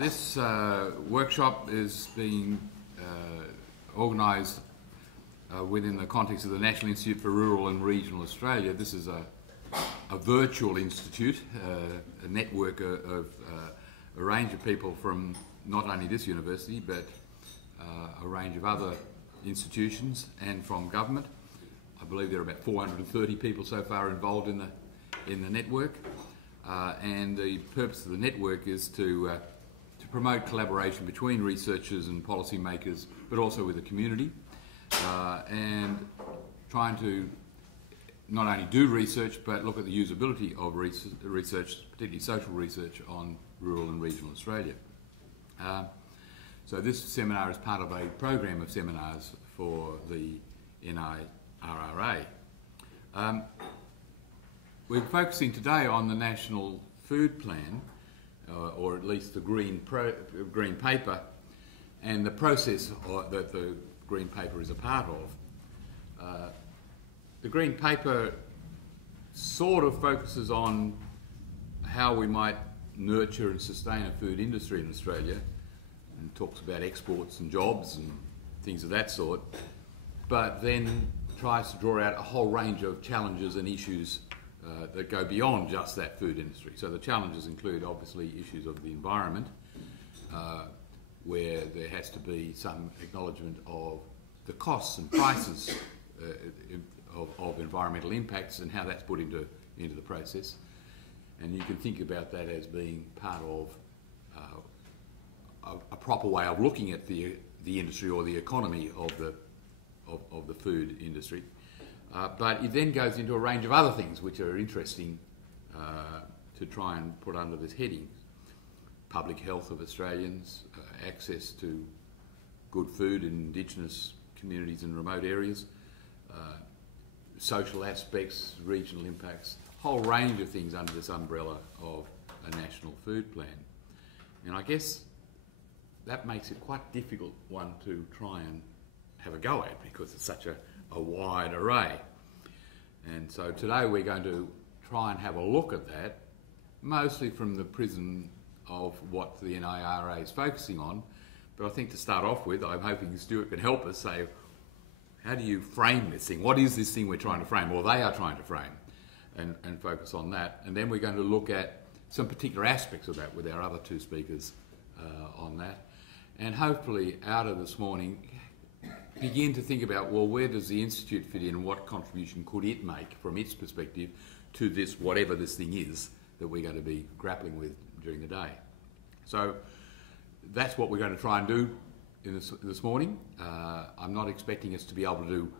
This workshop is being organised within the context of the National Institute for Rural and Regional Australia. This is a virtual institute, a network of a range of people from not only this university but a range of other institutions and from government. I believe there are about 430 people so far involved in the network, and the purpose of the network is to promote collaboration between researchers and policymakers, but also with the community, and trying to not only do research but look at the usability of research, particularly social research on rural and regional Australia. So this seminar is part of a program of seminars for the NIRRA. We're focusing today on the National Food Plan, or at least the Green Paper, and the process that the Green Paper is a part of. The Green Paper sort of focuses on how we might nurture and sustain a food industry in Australia, and talks about exports and jobs and things of that sort, but then tries to draw out a whole range of challenges and issues that go beyond just that food industry. So the challenges include obviously issues of the environment, where there has to be some acknowledgement of the costs and prices of environmental impacts and how that's put into the process. And you can think about that as being part of a proper way of looking at the industry or the economy of the food industry. But it then goes into a range of other things which are interesting to try and put under this heading. Public health of Australians, access to good food in Indigenous communities in remote areas, social aspects, regional impacts, a whole range of things under this umbrella of a national food plan. And I guess that makes it quite difficult one to try and have a go at, because it's such a wide array. And so today we're going to try and have a look at that, mostly from the prism of what the NIRRA is focusing on. But I think to start off with, I'm hoping Stuart can help us say, how do you frame this thing? What is this thing we're trying to frame, or they are trying to frame, and focus on that. And then we're going to look at some particular aspects of that with our other two speakers on that. And hopefully out of this morning, begin to think about, well, where does the Institute fit in, and what contribution could it make from its perspective to this, whatever this thing is that we're going to be grappling with during the day. So that's what we're going to try and do in this morning. I'm not expecting us to be able to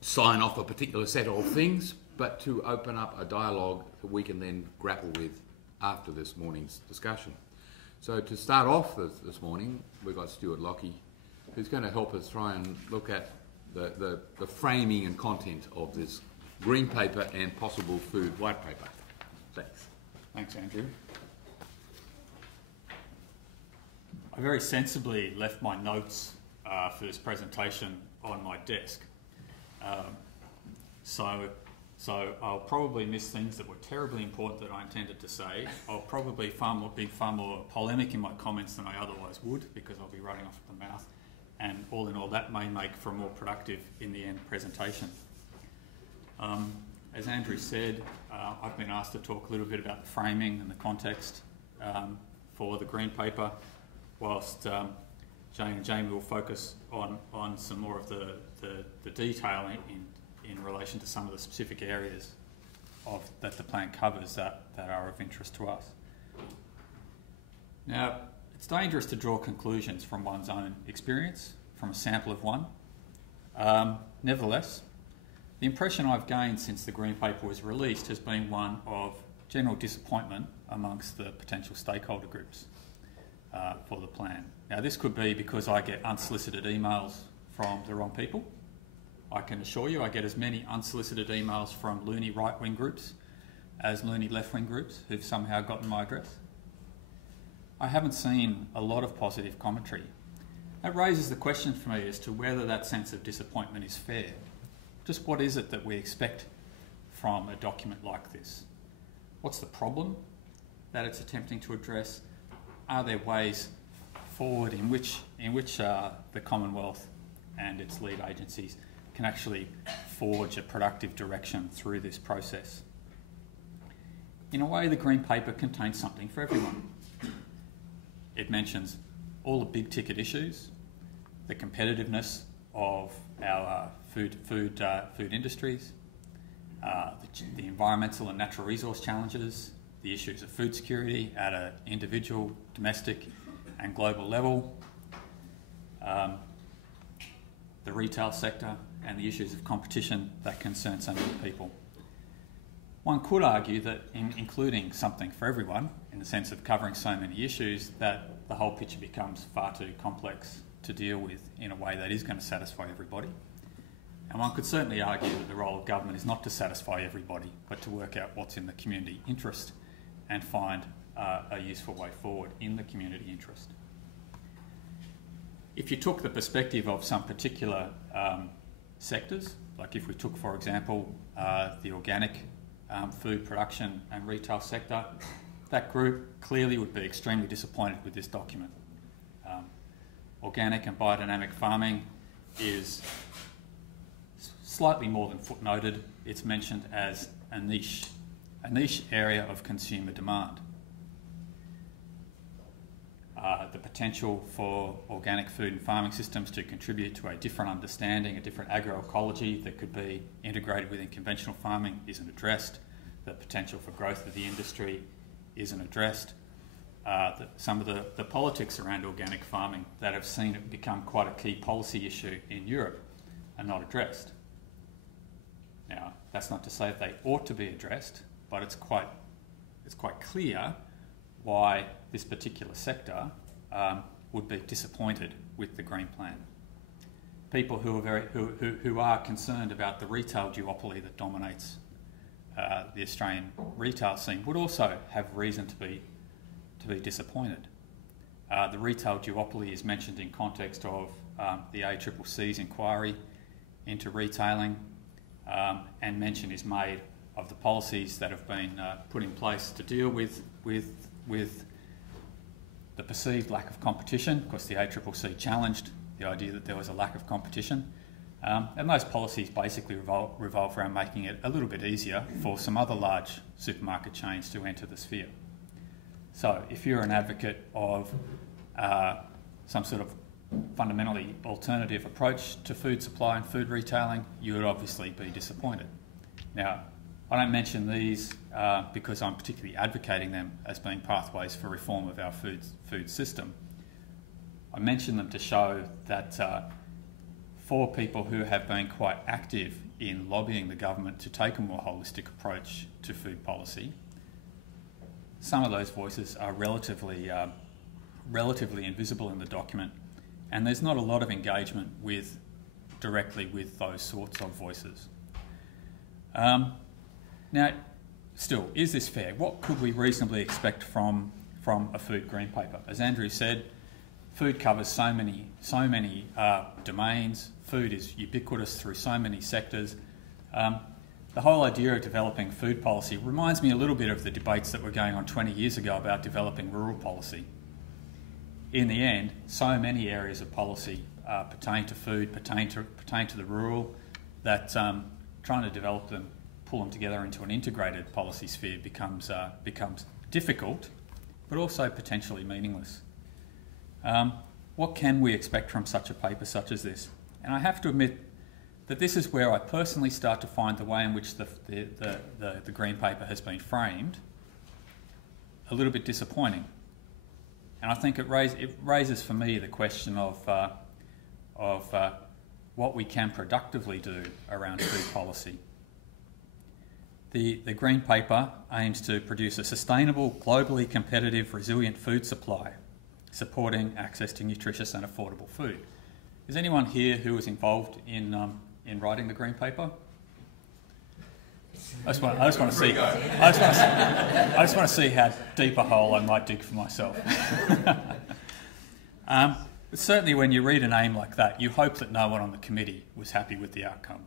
sign off a particular set of things, but to open up a dialogue that we can then grapple with after this morning's discussion. So to start off this morning, we've got Stuart Lockie, who's going to help us try and look at the framing and content of this Green Paper and possible food white paper. Thanks. Thanks, Andrew. I very sensibly left my notes for this presentation on my desk. So I'll probably miss things that were terribly important that I intended to say. I'll probably be far more polemic in my comments than I otherwise would, because I'll be running off at the mouth. And all in all, that may make for a more productive, in the end, presentation. As Andrew said, I've been asked to talk a little bit about the framing and the context for the Green Paper, whilst Jane and Jamie will focus on some more of the detail in relation to some of the specific areas that the plan covers that are of interest to us. Now, it's dangerous to draw conclusions from one's own experience, from a sample of one. Nevertheless, the impression I've gained since the Green Paper was released has been one of general disappointment amongst the potential stakeholder groups for the plan. Now, this could be because I get unsolicited emails from the wrong people. I can assure you I get as many unsolicited emails from loony right-wing groups as loony left-wing groups who've somehow gotten my address. I haven't seen a lot of positive commentary. That raises the question for me as to whether that sense of disappointment is fair. Just what is it that we expect from a document like this? What's the problem that it's attempting to address? are there ways forward in which the Commonwealth and its lead agencies can actually forge a productive direction through this process? In a way, the Green Paper contains something for everyone. It mentions all the big ticket issues, the competitiveness of our food industries, the environmental and natural resource challenges, the issues of food security at an individual, domestic and global level, the retail sector and the issues of competition that concern so many people. One could argue that in including something for everyone, in the sense of covering so many issues, that the whole picture becomes far too complex to deal with in a way that is going to satisfy everybody. And one could certainly argue that the role of government is not to satisfy everybody, but to work out what's in the community interest and find a useful way forward in the community interest. If you took the perspective of some particular sectors, like if we took, for example, the organic food production and retail sector, that group clearly would be extremely disappointed with this document. Organic and biodynamic farming is slightly more than footnoted. It's mentioned as a niche area of consumer demand. The potential for organic food and farming systems to contribute to a different understanding, a different agroecology that could be integrated within conventional farming isn't addressed. The potential for growth of the industry isn't addressed. Some of the politics around organic farming that have seen it become quite a key policy issue in Europe are not addressed. Now, that's not to say that they ought to be addressed, but it's quite clear why this particular sector would be disappointed with the Green Plan. People who are concerned about the retail duopoly that dominates the Australian retail scene would also have reason to be disappointed. The retail duopoly is mentioned in context of the ACCC's inquiry into retailing, and mention is made of the policies that have been put in place to deal with the perceived lack of competition. Of course, the ACCC challenged the idea that there was a lack of competition, and those policies basically revolve around making it a little bit easier for some other large supermarket chains to enter the sphere. So if you're an advocate of some sort of fundamentally alternative approach to food supply and food retailing, you would obviously be disappointed. Now, I don't mention these because I'm particularly advocating them as being pathways for reform of our food system. I mention them to show that for people who have been quite active in lobbying the government to take a more holistic approach to food policy, some of those voices are relatively invisible in the document, and there's not a lot of engagement directly with those sorts of voices. Now, still, is this fair? What could we reasonably expect from a food green paper? As Andrew said, food covers so many domains. Food is ubiquitous through so many sectors. The whole idea of developing food policy reminds me a little bit of the debates that were going on 20 years ago about developing rural policy. In the end, so many areas of policy pertain to food, pertain to the rural, that trying to develop them, pull them together into an integrated policy sphere becomes difficult, but also potentially meaningless. What can we expect from such a paper such as this? And I have to admit that this is where I personally start to find the way in which the Green Paper has been framed a little bit disappointing. And I think it raises for me the question of what we can productively do around food policy. The Green Paper aims to produce a sustainable, globally competitive, resilient food supply, supporting access to nutritious and affordable food. Is anyone here who was involved in writing the Green Paper? I just want to see how deep a hole I might dig for myself. Certainly, when you read a name like that, you hope that no one on the committee was happy with the outcome.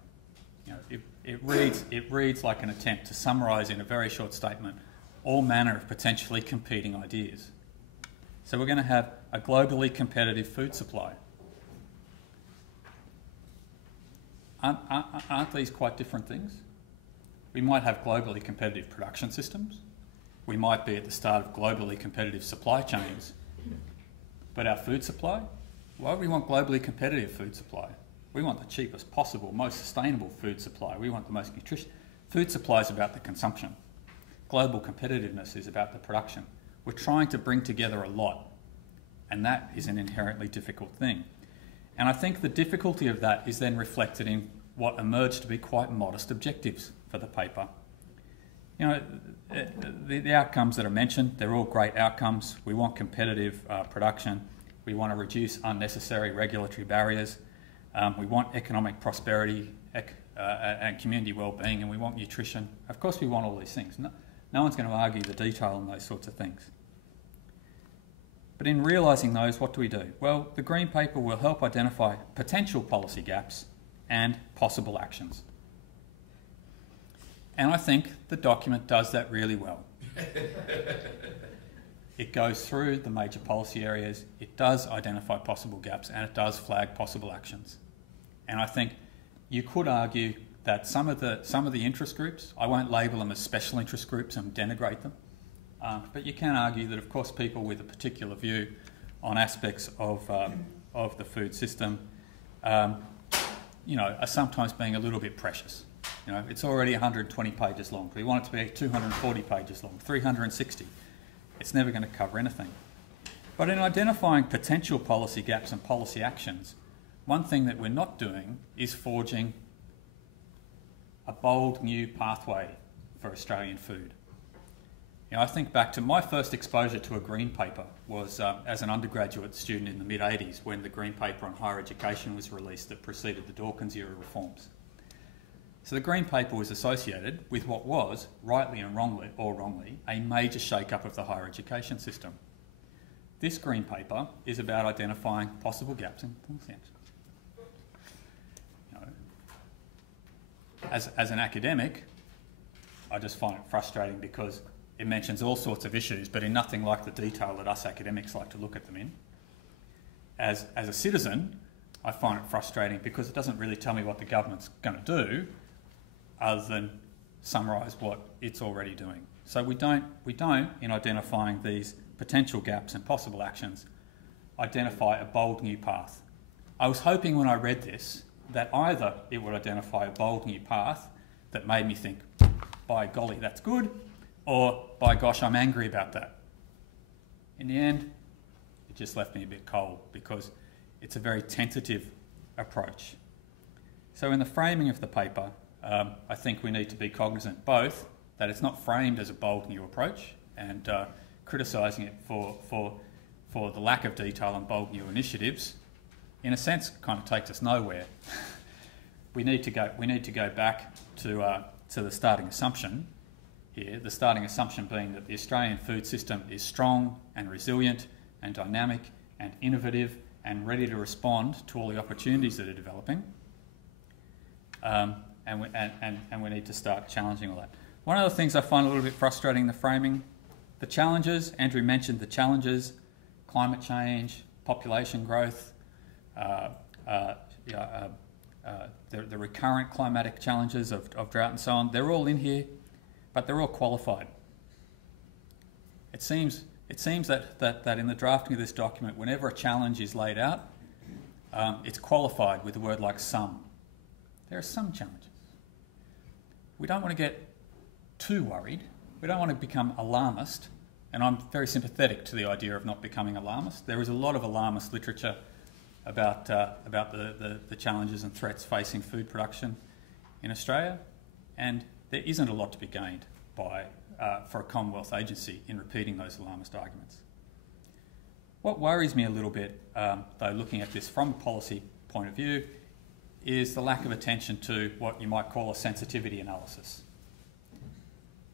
You know, it reads like an attempt to summarise in a very short statement all manner of potentially competing ideas. So we're going to have a globally competitive food supply. Aren't these quite different things? We might have globally competitive production systems. We might be at the start of globally competitive supply chains. But our food supply? Why do we want globally competitive food supply? We want the cheapest possible, most sustainable food supply. We want the most nutritious. Food supply is about the consumption. Global competitiveness is about the production. We're trying to bring together a lot, and that is an inherently difficult thing. And I think the difficulty of that is then reflected in what emerged to be quite modest objectives for the paper. You know, the outcomes that are mentioned, they're all great outcomes. We want competitive production. We want to reduce unnecessary regulatory barriers. We want economic prosperity and community well-being, and we want nutrition. Of course we want all these things. No one's going to argue the detail on those sorts of things. But in realising those, what do we do? Well, the Green Paper will help identify potential policy gaps and possible actions. And I think the document does that really well. It goes through the major policy areas, it does identify possible gaps, and it does flag possible actions. And I think you could argue that some of the interest groups, I won't label them as special interest groups and denigrate them, but you can argue that, of course, people with a particular view on aspects of the food system, you know, are sometimes being a little bit precious. You know, it's already 120 pages long. We want it to be 240 pages long, 360. It's never going to cover anything. But in identifying potential policy gaps and policy actions, one thing that we're not doing is forging a bold new pathway for Australian food. You know, I think back to my first exposure to a Green Paper was as an undergraduate student in the mid-80s when the Green Paper on higher education was released that preceded the Dawkins era reforms. So the Green Paper was associated with what was, rightly and wrongly, a major shake-up of the higher education system. This Green Paper is about identifying possible gaps in consent. You know, as an academic, I just find it frustrating because it mentions all sorts of issues, but in nothing like the detail that us academics like to look at them in. As a citizen, I find it frustrating because it doesn't really tell me what the government's going to do other than summarise what it's already doing. So we don't, in identifying these potential gaps and possible actions, identify a bold new path. I was hoping when I read this that either it would identify a bold new path that made me think, by golly, that's good, or by gosh, I'm angry about that. In the end, it just left me a bit cold because it's a very tentative approach. So in the framing of the paper, I think we need to be cognisant both that it's not framed as a bold new approach and criticising it for the lack of detail and bold new initiatives, in a sense, kind of takes us nowhere. we need to go back to the starting assumption here. The starting assumption being that the Australian food system is strong and resilient and dynamic and innovative and ready to respond to all the opportunities that are developing. And we need to start challenging all that. One of the things I find a little bit frustrating in the framing, the challenges, Andrew mentioned the challenges, climate change, population growth, the recurrent climatic challenges of drought and so on, they're all in here, but they're all qualified. It seems that in the drafting of this document, whenever a challenge is laid out, it's qualified with a word like some. There are some challenges. We don't want to get too worried. We don't want to become alarmist, and I'm very sympathetic to the idea of not becoming alarmist. There is a lot of alarmist literature about the challenges and threats facing food production in Australia, and there isn't a lot to be gained for a Commonwealth agency in repeating those alarmist arguments. What worries me a little bit, though, looking at this from a policy point of view, is the lack of attention to what you might call a sensitivity analysis.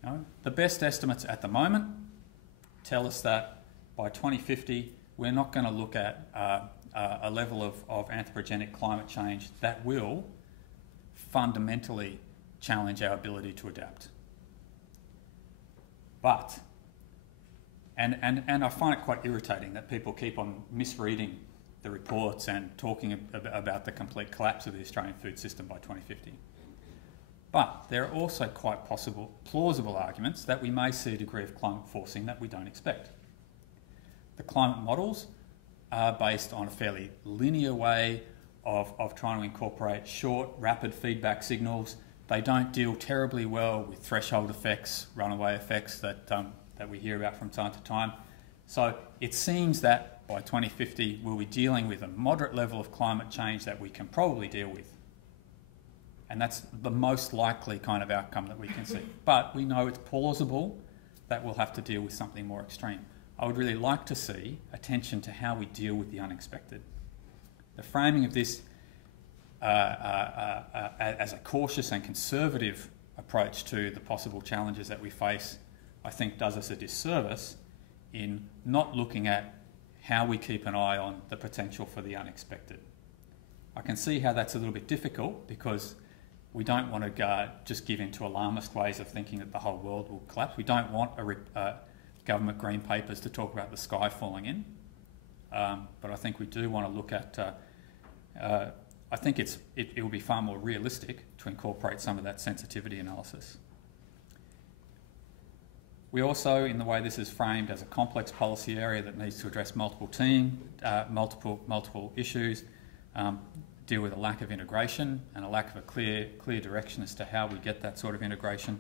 You know, the best estimates at the moment tell us that by 2050 we're not going to look at a level of anthropogenic climate change that will fundamentally challenge our ability to adapt. But And I find it quite irritating that people keep on misreading the reports and talking about the complete collapse of the Australian food system by 2050. But there are also quite plausible arguments that we may see a degree of climate forcing that we don't expect. The climate models are based on a fairly linear way of trying to incorporate short, rapid feedback signals. They don't deal terribly well with threshold effects, runaway effects that we hear about from time to time. So it seems that by 2050 we'll be dealing with a moderate level of climate change that we can probably deal with. And that's the most likely kind of outcome that we can see. But we know it's plausible that we'll have to deal with something more extreme. I would really like to see attention to how we deal with the unexpected. The framing of this as a cautious and conservative approach to the possible challenges that we face, I think does us a disservice in not looking at how we keep an eye on the potential for the unexpected. I can see how that's a little bit difficult because we don't want to just give in to alarmist ways of thinking that the whole world will collapse. We don't want government green papers to talk about the sky falling in. But I think we do want to look at, I think it will be far more realistic to incorporate some of that sensitivity analysis. We also, in the way this is framed as a complex policy area that needs to address multiple issues, deal with a lack of integration and a lack of a clear direction as to how we get that sort of integration.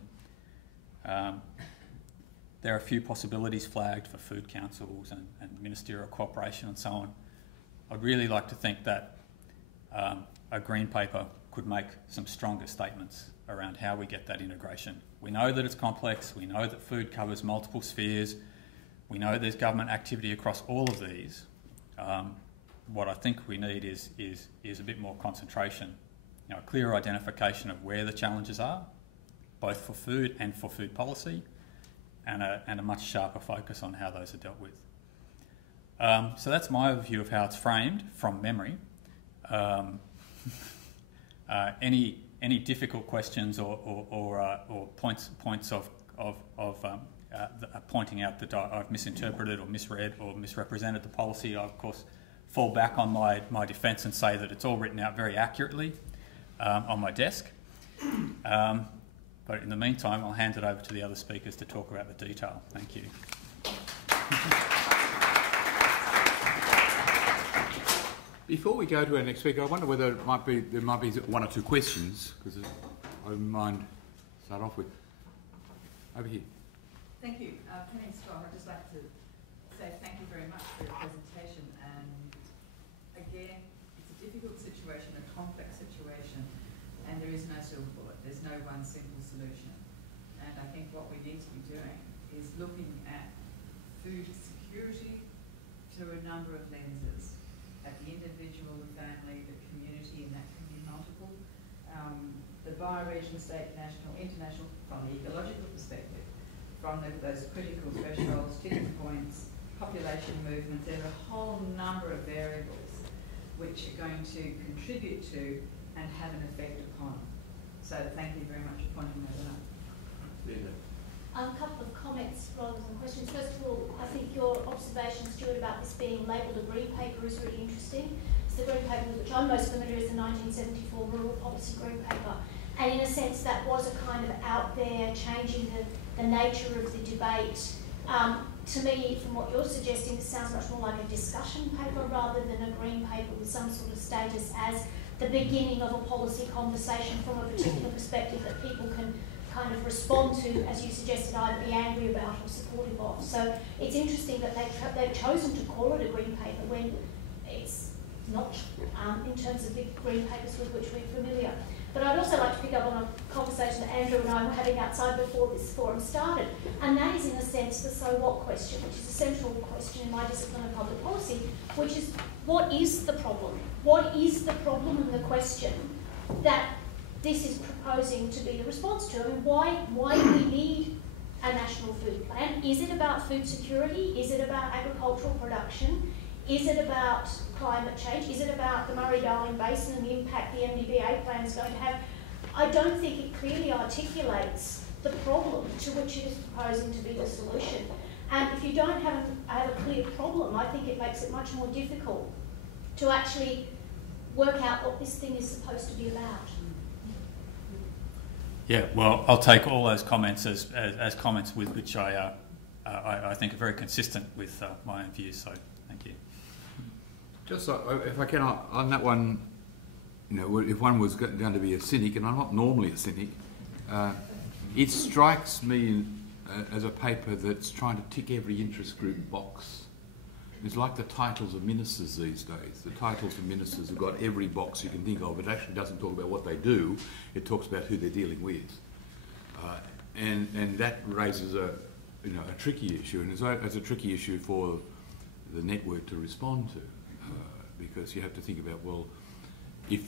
There are a few possibilities flagged for food councils and ministerial cooperation and so on. I'd really like to think that a green paper could make some stronger statements around how we get that integration. We know that it's complex, we know that food covers multiple spheres, we know there's government activity across all of these. What I think we need is a bit more concentration, a clearer identification of where the challenges are, both for food and for food policy, and a much sharper focus on how those are dealt with. So that's my overview of how it's framed from memory. Any difficult questions or points of pointing out that I've misinterpreted or misread or misrepresented the policy, I of course fall back on my defence and say that it's all written out very accurately on my desk. But in the meantime, I'll hand it over to the other speakers to talk about the detail. Thank you. Before we go to our next speaker, I wonder whether there might be one or two questions, because I wouldn't mind start off with. Over here. Thank you. Penny Strong, I'd just like to say thank you very much for your presentation. And again, it's a difficult situation, a complex situation, and there is no silver bullet. There's no one simple solution. And I think what we need to be doing is looking at food security through a number of lenses. At the individual, the family, the community, and that can be multiple. The bioregion, state, national, international, from the ecological perspective, from those critical thresholds, tipping points, population movement, there are a whole number of variables which are going to contribute to and have an effect upon. So thank you very much for pointing that out. A couple of comments rather than questions. First of all, I think your observation, Stuart, about this being labelled a green paper is really interesting. So the green paper with which I'm most familiar is the 1974 Rural Policy Green Paper. And in a sense, that was a kind of out there, changing the nature of the debate. To me, from what you're suggesting, it sounds much more like a discussion paper rather than a green paper with some sort of status as the beginning of a policy conversation from a particular perspective that people can kind of respond to, as you suggested, either be angry about or supportive of. So it's interesting that they've chosen to call it a green paper when it's not in terms of the green papers with which we're familiar. But I'd also like to pick up on a conversation that Andrew and I were having outside before this forum started, and that is in a sense the so what question, which is a central question in my discipline of public policy, which is what is the problem? What is the problem and the question that this is proposing to be the response to? I mean, why do we need a national food plan? Is it about food security? Is it about agricultural production? Is it about climate change? Is it about the Murray-Darling Basin and the impact the MDBA plan is going to have? I don't think it clearly articulates the problem to which it is proposing to be the solution. And if you don't have a clear problem, I think it makes it much more difficult to actually work out what this thing is supposed to be about. Yeah, well, I'll take all those comments as comments with which I think are very consistent with my own views, so thank you. Just if I can, on that one, you know, if one was going to be a cynic, and I'm not normally a cynic, it strikes me as a paper that's trying to tick every interest group box. It's like the titles of ministers these days. The titles of ministers have got every box you can think of. It actually doesn't talk about what they do. It talks about who they're dealing with, and that raises a tricky issue, and it's a tricky issue for the network to respond to, because you have to think about, well, if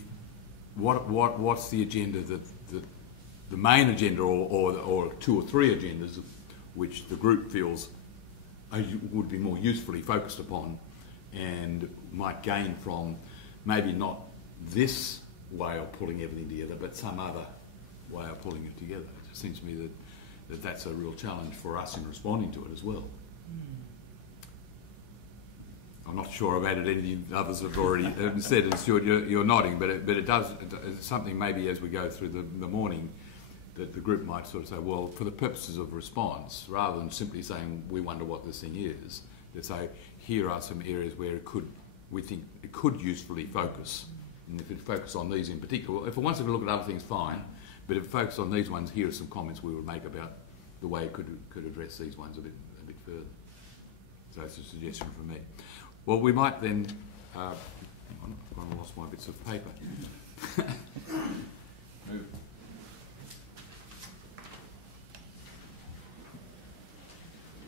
what's the agenda that the main agenda or two or three agendas which the group feels would be more usefully focused upon and might gain from maybe not this way of pulling everything together, but some other way of pulling it together. It just seems to me that that's a real challenge for us in responding to it as well. I'm not sure I've added anything others have already said, and Stuart, you're nodding, but it does, it's something maybe as we go through the morning that the group might sort of say, well, for the purposes of response, rather than simply saying we wonder what this thing is, they say here are some areas where we think it could usefully focus, and if it focuses on these in particular, well, if it wants to look at other things, fine, but if it focuses on these ones, here are some comments we would make about the way it could address these ones a bit further. So that's a suggestion from me. Well, we might then, hang on, I've gone and lost my bits of paper.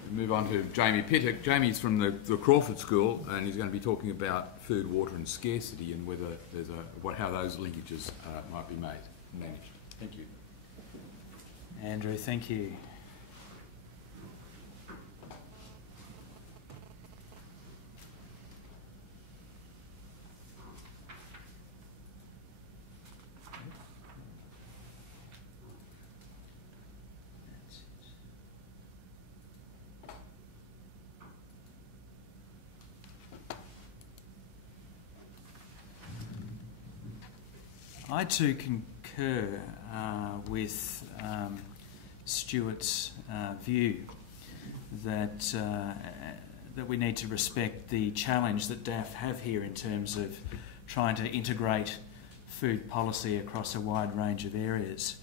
Move on to Jamie Pittock. Jamie's from the Crawford School, and he's going to be talking about food, water and scarcity, and whether there's how those linkages might be managed. Thank you. Andrew, thank you. I too concur with Stuart's view that we need to respect the challenge that DAF have here in terms of trying to integrate food policy across a wide range of areas.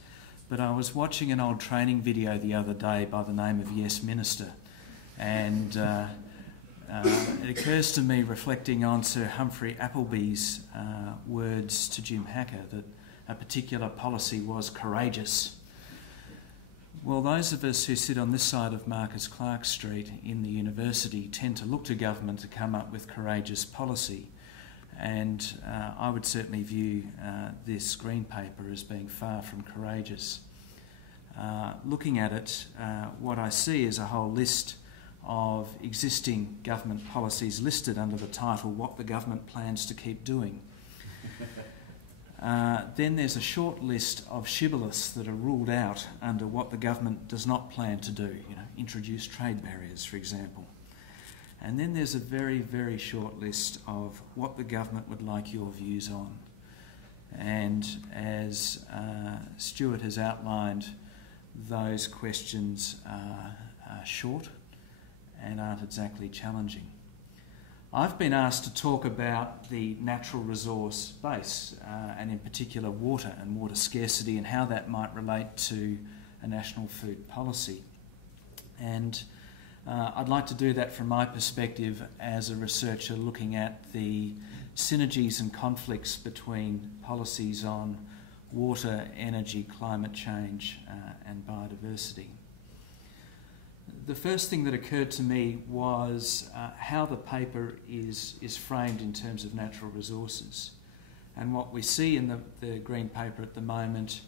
But I was watching an old training video the other day by the name of Yes Minister, and it occurs to me, reflecting on Sir Humphrey Appleby's words to Jim Hacker, that a particular policy was courageous. Well, those of us who sit on this side of Marcus Clark Street in the university tend to look to government to come up with courageous policy, and I would certainly view this green paper as being far from courageous. Looking at it, what I see is a whole list of existing government policies listed under the title What the Government Plans to Keep Doing. Then there's a short list of shibboleths that are ruled out under what the government does not plan to do, introduce trade barriers, for example. And then there's a very, very short list of what the government would like your views on. And as Stuart has outlined, those questions are short and aren't exactly challenging. I've been asked to talk about the natural resource base, and in particular water and water scarcity, and how that might relate to a national food policy. And I'd like to do that from my perspective as a researcher looking at the synergies and conflicts between policies on water, energy, climate change and biodiversity. The first thing that occurred to me was how the paper is framed in terms of natural resources. And what we see in the Green Paper at the moment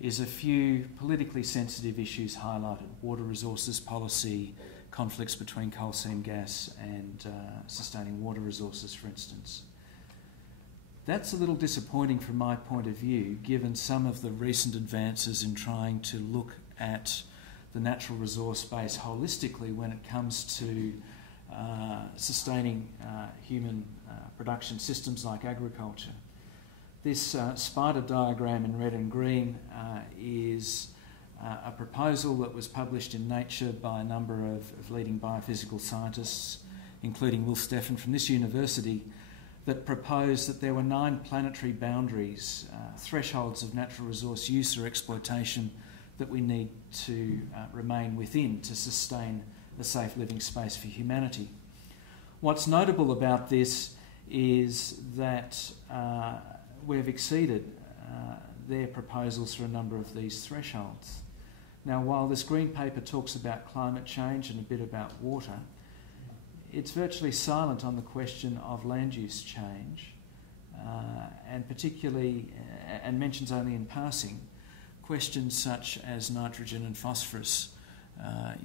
is a few politically sensitive issues highlighted: water resources policy, conflicts between coal seam gas and sustaining water resources, for instance. That's a little disappointing from my point of view, given some of the recent advances in trying to look at the natural resource base holistically when it comes to sustaining human production systems like agriculture. This spider diagram in red and green is a proposal that was published in Nature by a number of leading biophysical scientists, including Will Steffen from this university, that proposed that there were 9 planetary boundaries, thresholds of natural resource use or exploitation that we need to remain within to sustain a safe living space for humanity. What's notable about this is that we've exceeded their proposals for a number of these thresholds. Now, while this green paper talks about climate change and a bit about water, it's virtually silent on the question of land use change, and particularly, and mentions only in passing, questions such as nitrogen and phosphorus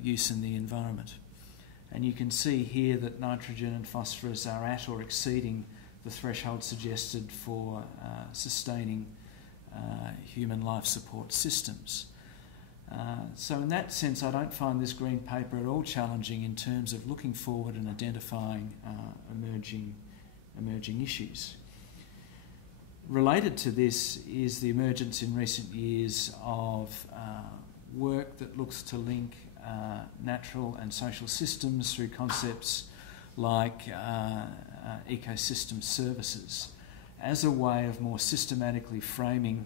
use in the environment. And you can see here that nitrogen and phosphorus are at or exceeding the threshold suggested for sustaining human life support systems. So in that sense, I don't find this green paper at all challenging in terms of looking forward and identifying emerging issues. Related to this is the emergence in recent years of work that looks to link natural and social systems through concepts like ecosystem services as a way of more systematically framing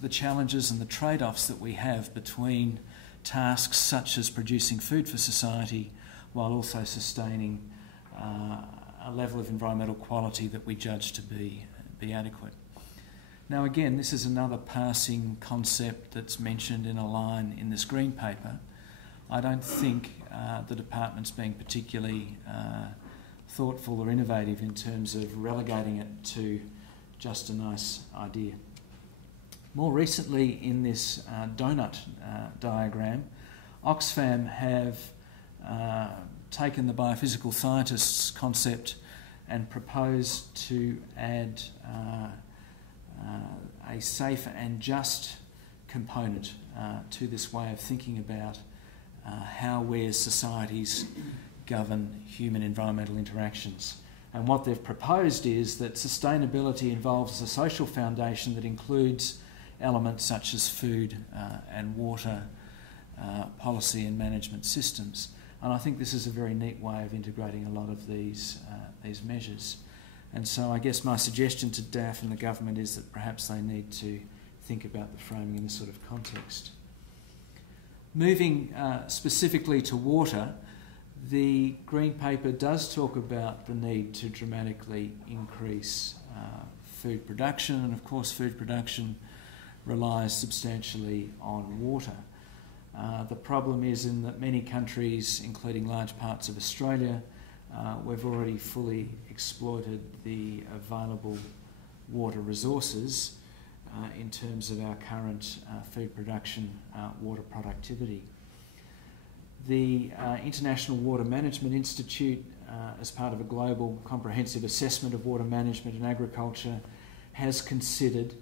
the challenges and the trade-offs that we have between tasks such as producing food for society while also sustaining a level of environmental quality that we judge to be adequate. Now again, this is another passing concept that's mentioned in a line in this green paper. I don't think the department's being particularly thoughtful or innovative in terms of relegating it to just a nice idea. More recently in this donut diagram, Oxfam have taken the biophysical scientists' concept and proposed to add a safe and just component to this way of thinking about how we as societies govern human environmental interactions. And what they've proposed is that sustainability involves a social foundation that includes elements such as food and water policy and management systems. And I think this is a very neat way of integrating a lot of these measures. And so I guess my suggestion to DAF and the government is that perhaps they need to think about the framing in this sort of context. Moving specifically to water, the Green Paper does talk about the need to dramatically increase food production, and of course food production relies substantially on water. The problem is in that many countries, including large parts of Australia, we've already fully exploited the available water resources in terms of our current food production, water productivity. The International Water Management Institute, as part of a global comprehensive assessment of water management and agriculture, has considered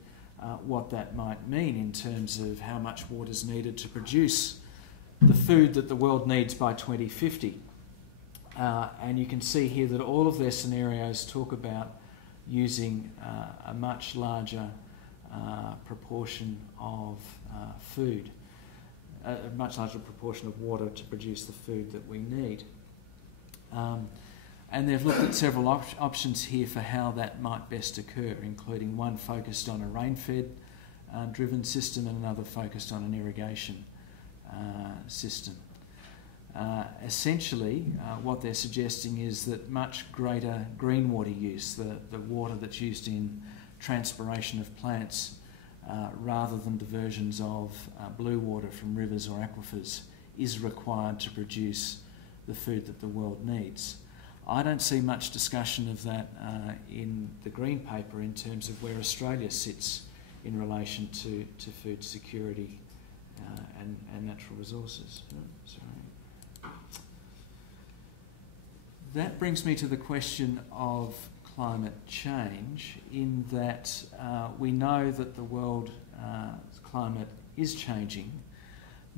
what that might mean in terms of how much water is needed to produce the food that the world needs by 2050. And you can see here that all of their scenarios talk about using a much larger proportion of food, a much larger proportion of water to produce the food that we need. And they've looked at several options here for how that might best occur, including one focused on a rain-fed driven system and another focused on an irrigation system. Essentially, what they're suggesting is that much greater green water use, the water that's used in transpiration of plants, rather than diversions of blue water from rivers or aquifers, is required to produce the food that the world needs. I don't see much discussion of that in the Green Paper in terms of where Australia sits in relation to food security and natural resources. Sorry. That brings me to the question of climate change, in that we know that the world climate is changing,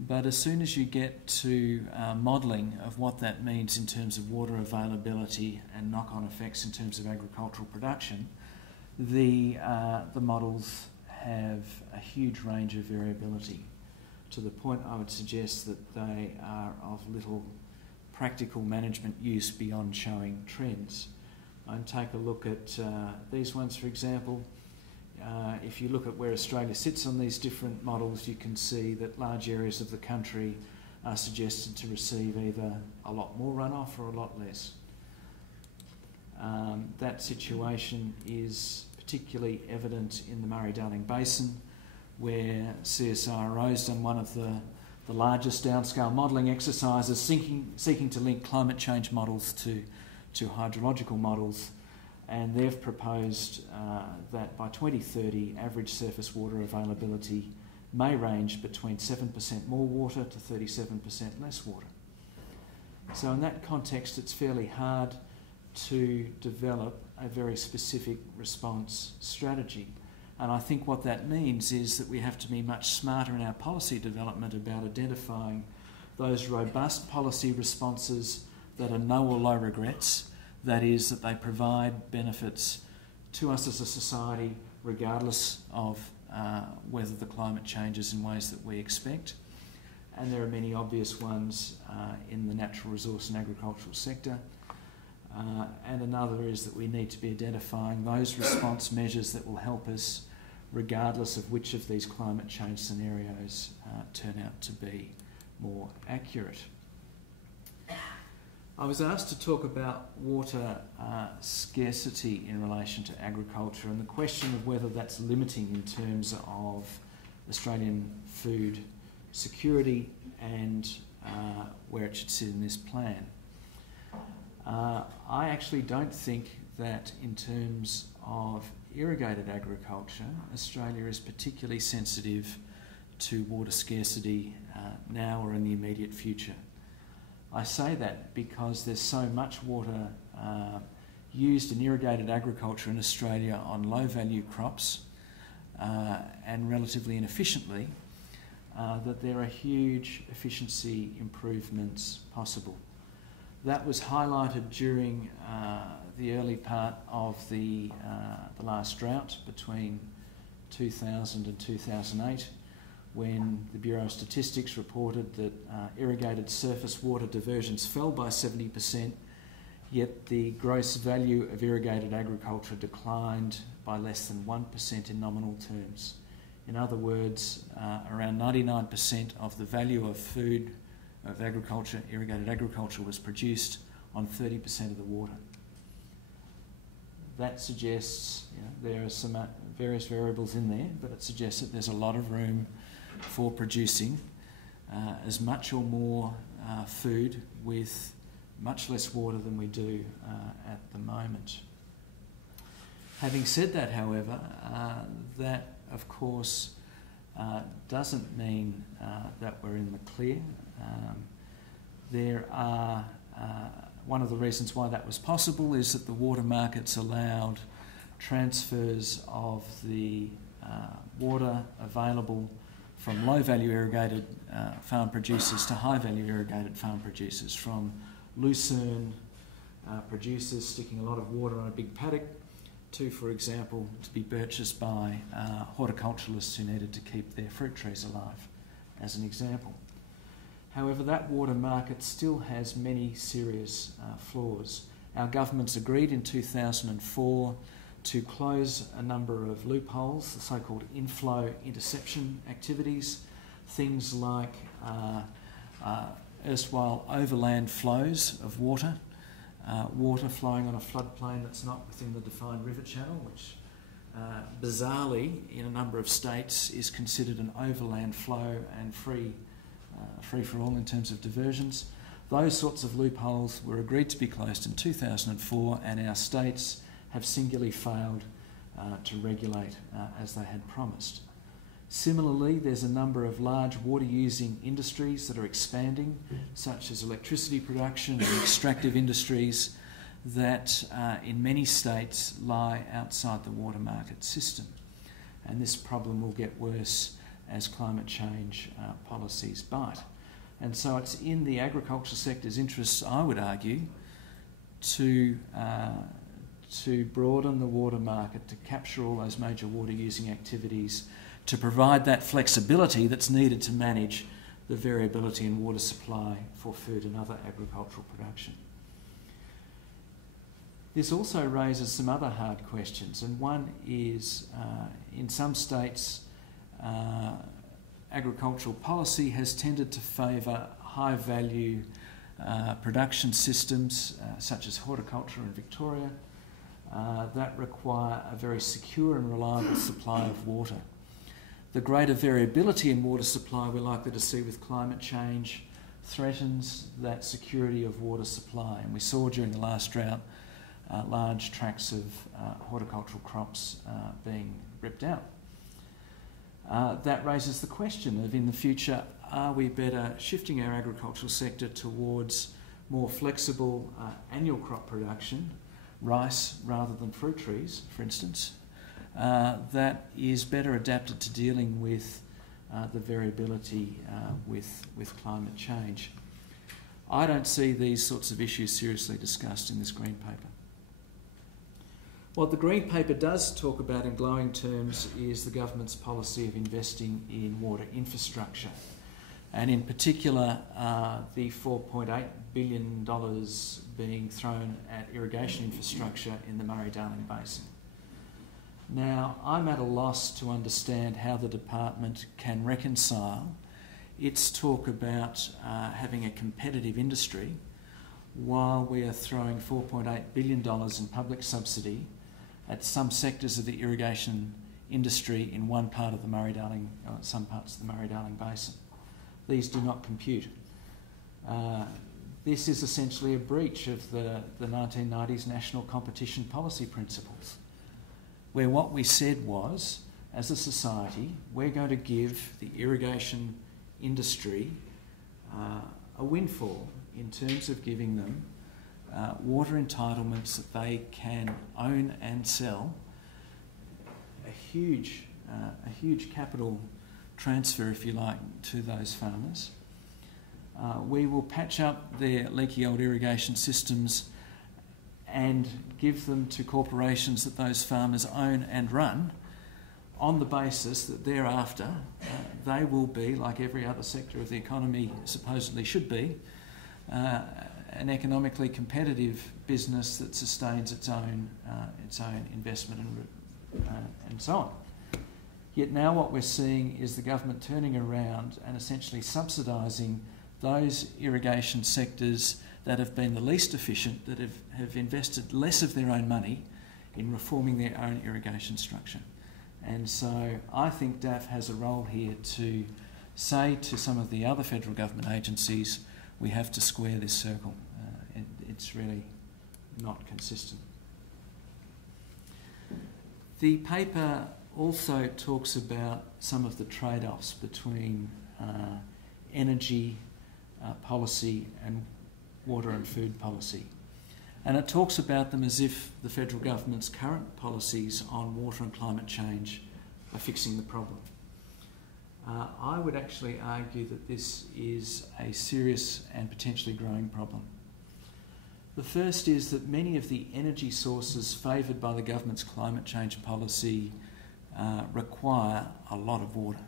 But as soon as you get to modelling of what that means in terms of water availability and knock-on effects in terms of agricultural production, the models have a huge range of variability, to the point I would suggest that they are of little practical management use beyond showing trends. And take a look at these ones, for example. If you look at where Australia sits on these different models, you can see that large areas of the country are suggested to receive either a lot more runoff or a lot less. That situation is particularly evident in the Murray-Darling Basin, where CSIRO's done one of the largest downscale modelling exercises seeking to link climate change models to hydrological models, and they've proposed that by 2030 average surface water availability may range between 7% more water to 37% less water. So in that context, it's fairly hard to develop a very specific response strategy. And I think what that means is that we have to be much smarter in our policy development about identifying those robust policy responses that are no or low regrets. That is, that they provide benefits to us as a society regardless of whether the climate changes in ways that we expect. And there are many obvious ones in the natural resource and agricultural sector. And another is that we need to be identifying those response measures that will help us regardless of which of these climate change scenarios turn out to be more accurate. I was asked to talk about water scarcity in relation to agriculture and the question of whether that's limiting in terms of Australian food security and where it should sit in this plan. I actually don't think that in terms of irrigated agriculture, Australia is particularly sensitive to water scarcity now or in the immediate future. I say that because there's so much water used in irrigated agriculture in Australia on low-value crops and relatively inefficiently that there are huge efficiency improvements possible. That was highlighted during the early part of the last drought between 2000 and 2008, when the Bureau of Statistics reported that irrigated surface water diversions fell by 70%, yet the gross value of irrigated agriculture declined by less than 1% in nominal terms. In other words, around 99% of the value of food, of agriculture, irrigated agriculture, was produced on 30% of the water. That suggests, there are some various variables in there, but it suggests that there's a lot of room for producing as much or more food with much less water than we do at the moment. Having said that, however, that of course doesn't mean that we're in the clear. There are one of the reasons why that was possible is that the water markets allowed transfers of the water available from low-value irrigated farm producers to high-value irrigated farm producers, from lucerne producers sticking a lot of water on a big paddock to, for example, to be purchased by horticulturalists who needed to keep their fruit trees alive, as an example. However, that water market still has many serious flaws. Our governments agreed in 2004 to close a number of loopholes, the so-called inflow interception activities, things like erstwhile overland flows of water, water flowing on a floodplain that's not within the defined river channel, which bizarrely in a number of states is considered an overland flow and free for all in terms of diversions. Those sorts of loopholes were agreed to be closed in 2004, and our states have singularly failed to regulate as they had promised. Similarly, there's a number of large water-using industries that are expanding, such as electricity production and extractive industries that in many states lie outside the water market system. And this problem will get worse as climate change policies bite. And so it's in the agriculture sector's interests, I would argue, to broaden the water market, to capture all those major water-using activities, to provide that flexibility that's needed to manage the variability in water supply for food and other agricultural production. This also raises some other hard questions, and one is in some states agricultural policy has tended to favour high-value production systems such as horticulture in Victoria that require a very secure and reliable supply of water. The greater variability in water supply we're likely to see with climate change threatens that security of water supply, and we saw during the last drought large tracts of horticultural crops being ripped out. That raises the question of, in the future, are we better shifting our agricultural sector towards more flexible annual crop production, rice rather than fruit trees, for instance, that is better adapted to dealing with the variability with climate change? I don't see these sorts of issues seriously discussed in this Green Paper. What the Green Paper does talk about in glowing terms is the government's policy of investing in water infrastructure, and in particular the $4.8 billion being thrown at irrigation infrastructure in the Murray-Darling Basin. Now, I'm at a loss to understand how the department can reconcile its talk about having a competitive industry while we are throwing $4.8 billion in public subsidy at some sectors of the irrigation industry in one part of the Murray-Darling, or some parts of the Murray-Darling Basin. These do not compute. This is essentially a breach of the 1990s national competition policy principles, where what we said was, as a society, we're going to give the irrigation industry a windfall in terms of giving them water entitlements that they can own and sell, a huge capital transfer, if you like, to those farmers. We will patch up their leaky old irrigation systems and give them to corporations that those farmers own and run, on the basis that thereafter they will be, like every other sector of the economy supposedly should be, an economically competitive business that sustains its own investment and so on. Yet now what we're seeing is the government turning around and essentially subsidising those irrigation sectors that have been the least efficient, that have invested less of their own money in reforming their own irrigation structure. And so I think DAF has a role here to say to some of the other federal government agencies, we have to square this circle. It's really not consistent. The paper also talks about some of the trade-offs between energy policy and water and food policy. And it talks about them as if the federal government's current policies on water and climate change are fixing the problem. I would actually argue that this is a serious and potentially growing problem. The first is that many of the energy sources favoured by the government's climate change policy require a lot of water.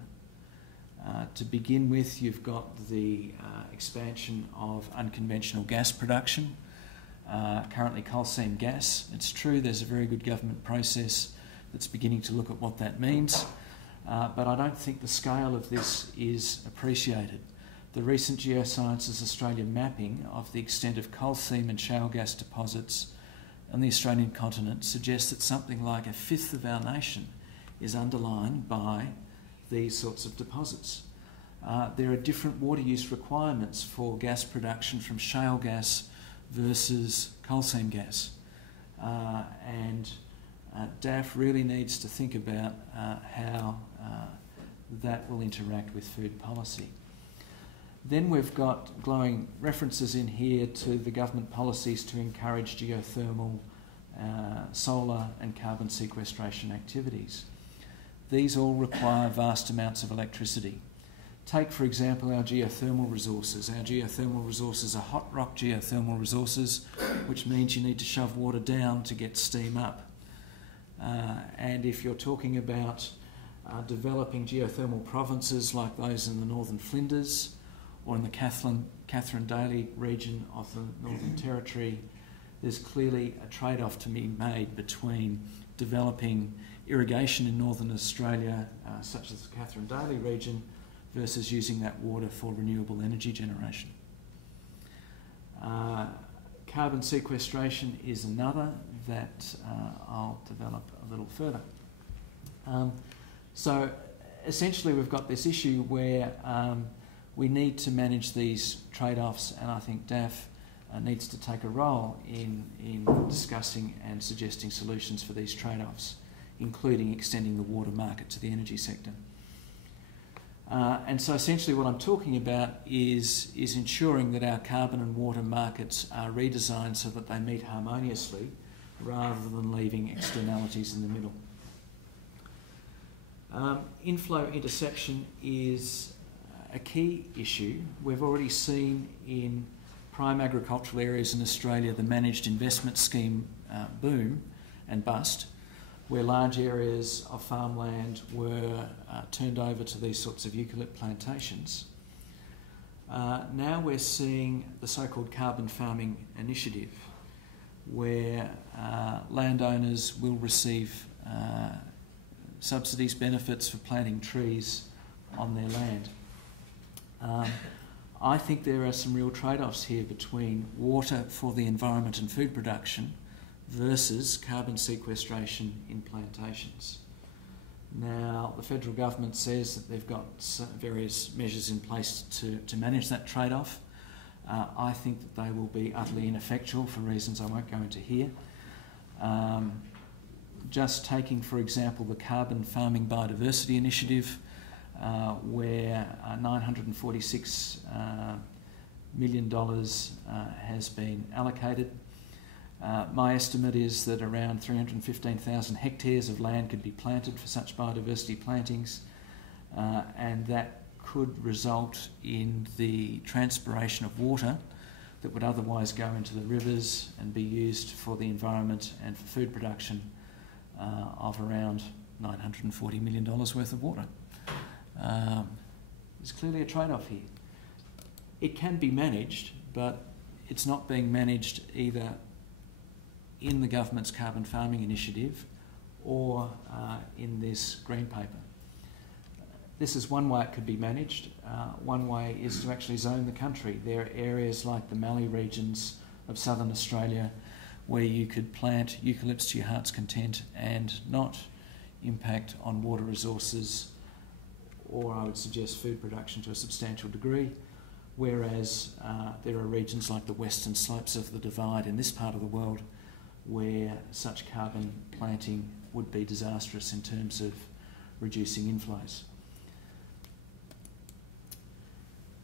To begin with, you've got the expansion of unconventional gas production, currently coal seam gas. It's true there's a very good government process that's beginning to look at what that means, but I don't think the scale of this is appreciated. The recent Geosciences Australia mapping of the extent of coal seam and shale gas deposits on the Australian continent suggests that something like a fifth of our nation is underlined by these sorts of deposits. There are different water use requirements for gas production from shale gas versus coal seam gas. And DAF really needs to think about how that will interact with food policy. Then we've got glowing references in here to the government policies to encourage geothermal, solar and carbon sequestration activities. these all require vast amounts of electricity. Take, for example, our geothermal resources. Our geothermal resources are hot rock geothermal resources, which means you need to shove water down to get steam up. And if you're talking about developing geothermal provinces like those in the Northern Flinders or in the Catherine Daly region of the Northern Territory, there's clearly a trade-off to be made between developing irrigation in Northern Australia, such as the Catherine Daly region, versus using that water for renewable energy generation. Carbon sequestration is another that I'll develop a little further. So essentially we've got this issue where we need to manage these trade-offs, and I think DAF needs to take a role in discussing and suggesting solutions for these trade-offs, including extending the water market to the energy sector. And so essentially what I'm talking about is ensuring that our carbon and water markets are redesigned so that they meet harmoniously rather than leaving externalities in the middle. Inflow interception is a key issue. We've already seen in prime agricultural areas in Australia the managed investment scheme boom and bust, where large areas of farmland were turned over to these sorts of eucalypt plantations. Now we're seeing the so-called carbon farming initiative, where landowners will receive subsidies, benefits for planting trees on their land. I think there are some real trade-offs here between water for the environment and food production versus carbon sequestration in plantations. Now, the federal government says that they've got various measures in place to manage that trade-off. I think that they will be utterly ineffectual for reasons I won't go into here. Just taking, for example, the Carbon Farming Biodiversity Initiative, where $946 million has been allocated. My estimate is that around 315,000 hectares of land could be planted for such biodiversity plantings, and that could result in the transpiration of water that would otherwise go into the rivers and be used for the environment and for food production of around $940 million worth of water. There's clearly a trade-off here. It can be managed, but it's not being managed either in the government's carbon farming initiative or in this green paper. This is one way it could be managed. One way is to actually zone the country. There are areas like the Mallee regions of southern Australia where you could plant eucalypts to your heart's content and not impact on water resources, or I would suggest food production to a substantial degree, whereas there are regions like the western slopes of the Divide in this part of the world where such carbon planting would be disastrous in terms of reducing inflows.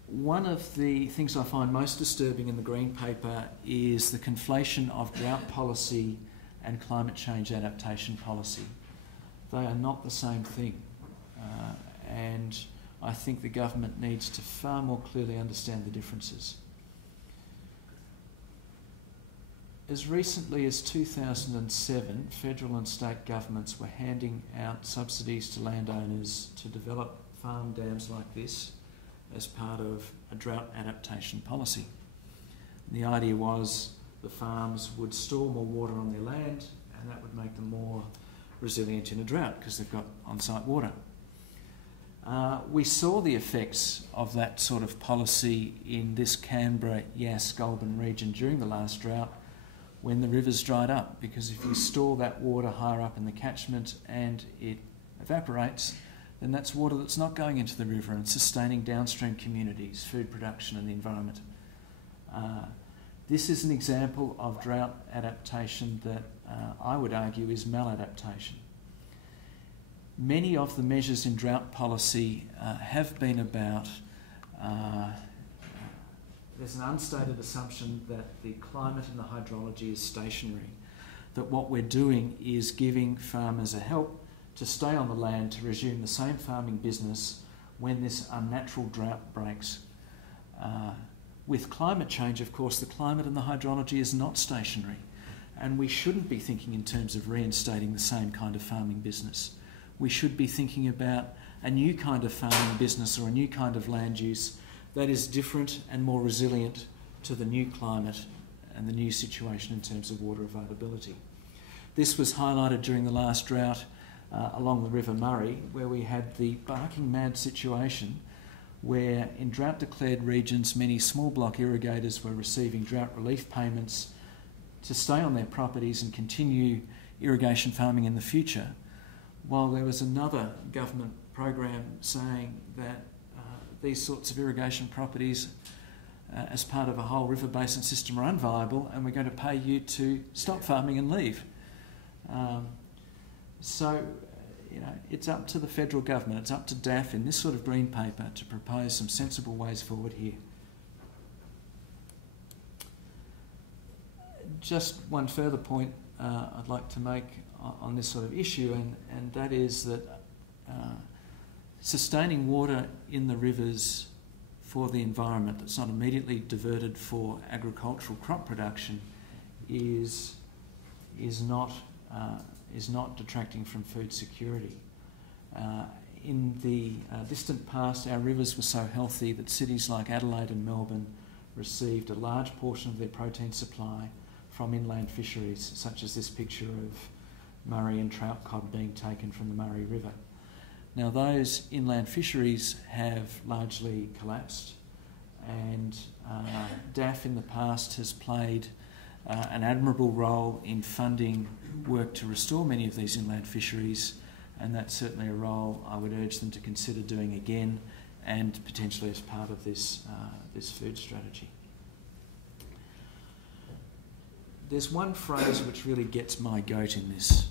One of the things I find most disturbing in the Green Paper is the conflation of drought policy and climate change adaptation policy. They are not the same thing, and I think the government needs to far more clearly understand the differences. As recently as 2007, federal and state governments were handing out subsidies to landowners to develop farm dams like this as part of a drought adaptation policy. And the idea was the farms would store more water on their land, and that would make them more resilient in a drought because they've got on-site water. We saw the effects of that sort of policy in this Canberra, Yass, Goulburn region during the last drought when the rivers dried up, because if you store that water higher up in the catchment and it evaporates, then that's water that's not going into the river and sustaining downstream communities, food production and the environment. This is an example of drought adaptation that I would argue is maladaptation. Many of the measures in drought policy have been about, there's an unstated assumption that the climate and the hydrology is stationary, that what we're doing is giving farmers a help to stay on the land to resume the same farming business when this unnatural drought breaks. With climate change, of course, the climate and the hydrology is not stationary, and we shouldn't be thinking in terms of reinstating the same kind of farming business. We should be thinking about a new kind of farming business or a new kind of land use that is different and more resilient to the new climate and the new situation in terms of water availability. This was highlighted during the last drought along the River Murray, where we had the barking mad situation where in drought-declared regions many small block irrigators were receiving drought relief payments to stay on their properties and continue irrigation farming in the future, while there was another government program saying that these sorts of irrigation properties as part of a whole river basin system are unviable and we're going to pay you to stop farming and leave. So, you know, it's up to the federal government, it's up to DAF in this sort of green paper to propose some sensible ways forward here. Just one further point I'd like to make on this sort of issue, and that is that sustaining water in the rivers for the environment that's not immediately diverted for agricultural crop production is not detracting from food security. In the distant past, our rivers were so healthy that cities like Adelaide and Melbourne received a large portion of their protein supply from inland fisheries, such as this picture of Murray and trout cod being taken from the Murray River. Now, those inland fisheries have largely collapsed, and DAF in the past has played an admirable role in funding work to restore many of these inland fisheries, and that's certainly a role I would urge them to consider doing again, and potentially as part of this food strategy. There's one phrase which really gets my goat in this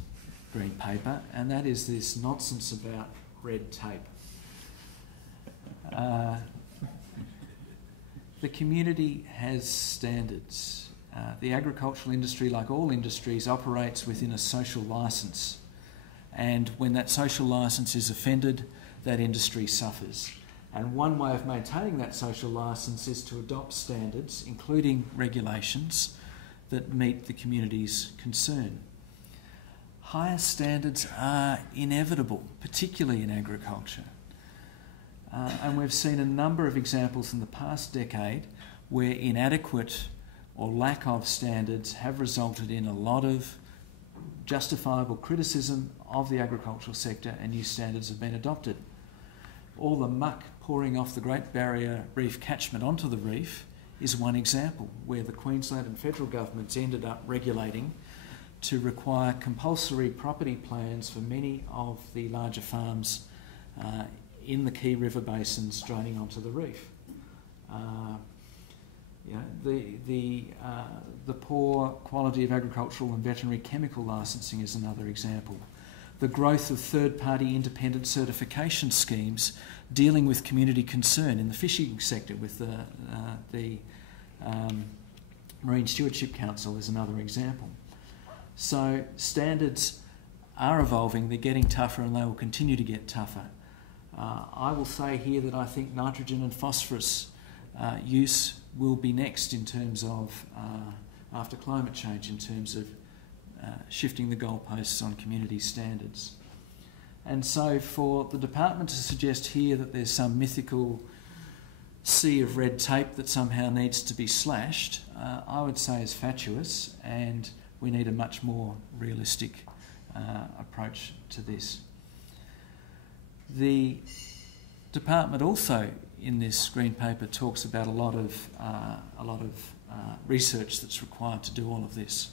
green paper, and that is this nonsense about red tape. The community has standards. The agricultural industry, like all industries, operates within a social licence, and when that social licence is offended, that industry suffers. And one way of maintaining that social licence is to adopt standards, including regulations, that meet the community's concern. Higher standards are inevitable, particularly in agriculture. And we've seen a number of examples in the past decade where inadequate or lack of standards have resulted in a lot of justifiable criticism of the agricultural sector, and new standards have been adopted. All the muck pouring off the Great Barrier Reef catchment onto the reef is one example where the Queensland and federal governments ended up regulating to require compulsory property plans for many of the larger farms in the key river basins draining onto the reef. The poor quality of agricultural and veterinary chemical licensing is another example. The growth of third-party independent certification schemes dealing with community concern in the fishing sector with the Marine Stewardship Council is another example. So standards are evolving, they're getting tougher, and they will continue to get tougher. I will say here that I think nitrogen and phosphorus use will be next in terms of, after climate change, in terms of shifting the goalposts on community standards. And so for the department to suggest here that there's some mythical sea of red tape that somehow needs to be slashed, I would say is fatuous, and we need a much more realistic approach to this. The department also in this green paper talks about a lot of research that's required to do all of this.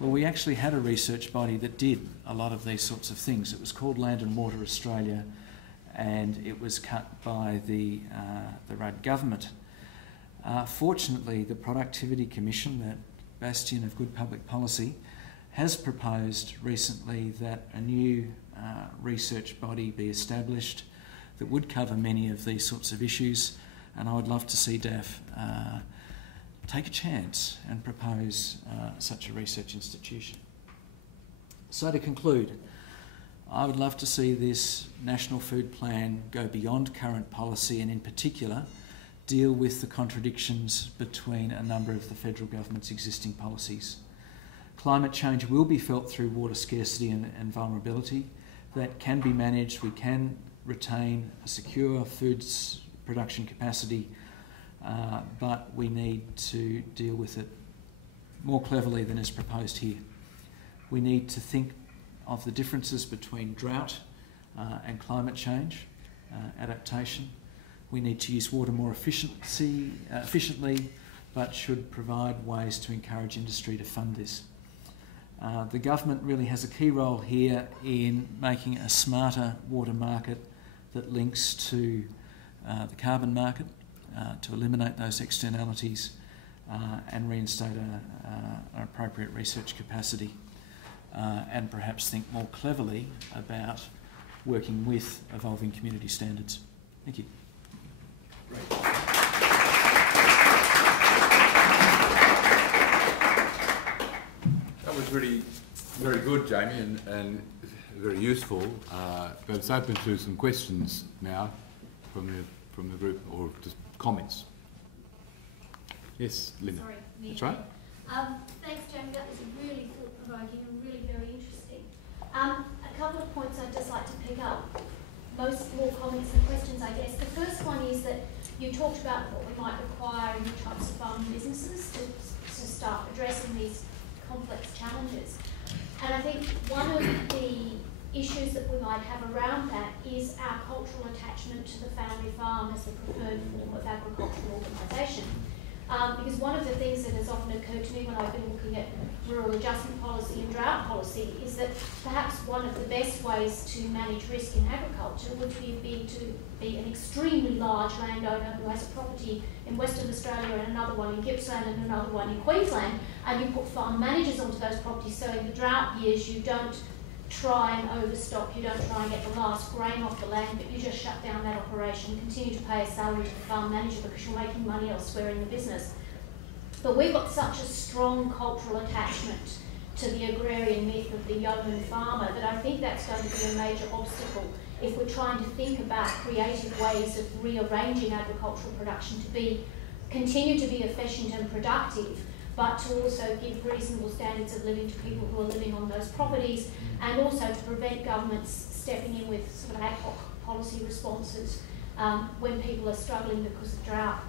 Well, we actually had a research body that did a lot of these sorts of things. It was called Land and Water Australia, and it was cut by the Rudd government. Fortunately, the Productivity Commission, that bastion of good public policy, has proposed recently that a new research body be established that would cover many of these sorts of issues, and I would love to see DAF take a chance and propose such a research institution. So to conclude, I would love to see this National Food Plan go beyond current policy and in particular deal with the contradictions between a number of the federal government's existing policies. Climate change will be felt through water scarcity and vulnerability. That can be managed. We can retain a secure foods production capacity, but we need to deal with it more cleverly than is proposed here. We need to think of the differences between drought and climate change adaptation. We need to use water more efficiently, but should provide ways to encourage industry to fund this. The government really has a key role here in making a smarter water market that links to the carbon market to eliminate those externalities and reinstate an appropriate research capacity and perhaps think more cleverly about working with evolving community standards. Thank you. Great. That was really very good, Jamie, and very useful. But it's open to some questions now from the group, or just comments. Yes, Linda. Sorry, That's right. Thanks, Jamie. That was really thought-provoking and really very interesting. A couple of points I'd just like to pick up. More comments and questions, I guess. The first one is that you talked about what we might require in the types of farming businesses to start addressing these complex challenges. And I think one of the issues that we might have around that is our cultural attachment to the family farm as the preferred form of agricultural organisation. Because one of the things that has often occurred to me when I've been looking at rural adjustment policy and drought policy is that perhaps one of the best ways to manage risk in agriculture would be to be an extremely large landowner who has a property in Western Australia and another one in Gippsland and another one in Queensland, and you put farm managers onto those properties, so in the drought years you don't try and overstock, you don't try and get the last grain off the land, but you just shut down that operation, continue to pay a salary to the farm manager because you're making money elsewhere in the business. But we've got such a strong cultural attachment to the agrarian myth of the yeoman farmer that I think that's going to be a major obstacle if we're trying to think about creative ways of rearranging agricultural production to continue to be efficient and productive, but to also give reasonable standards of living to people who are living on those properties, and also to prevent governments stepping in with sort of ad hoc policy responses when people are struggling because of drought.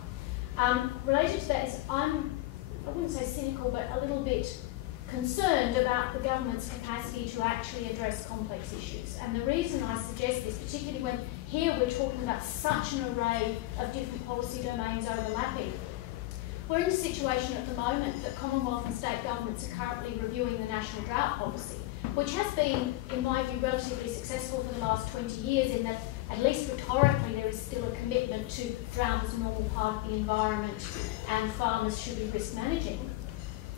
Related to that is I wouldn't say cynical, but a little bit concerned about the government's capacity to actually address complex issues. And the reason I suggest this, particularly when here we're talking about such an array of different policy domains overlapping, we're in a situation at the moment that Commonwealth and state governments are currently reviewing the National Drought Policy, which has been, in my view, relatively successful for the last 20 years in that, at least rhetorically, there is still a commitment to drought as a normal part of the environment and farmers should be risk managing.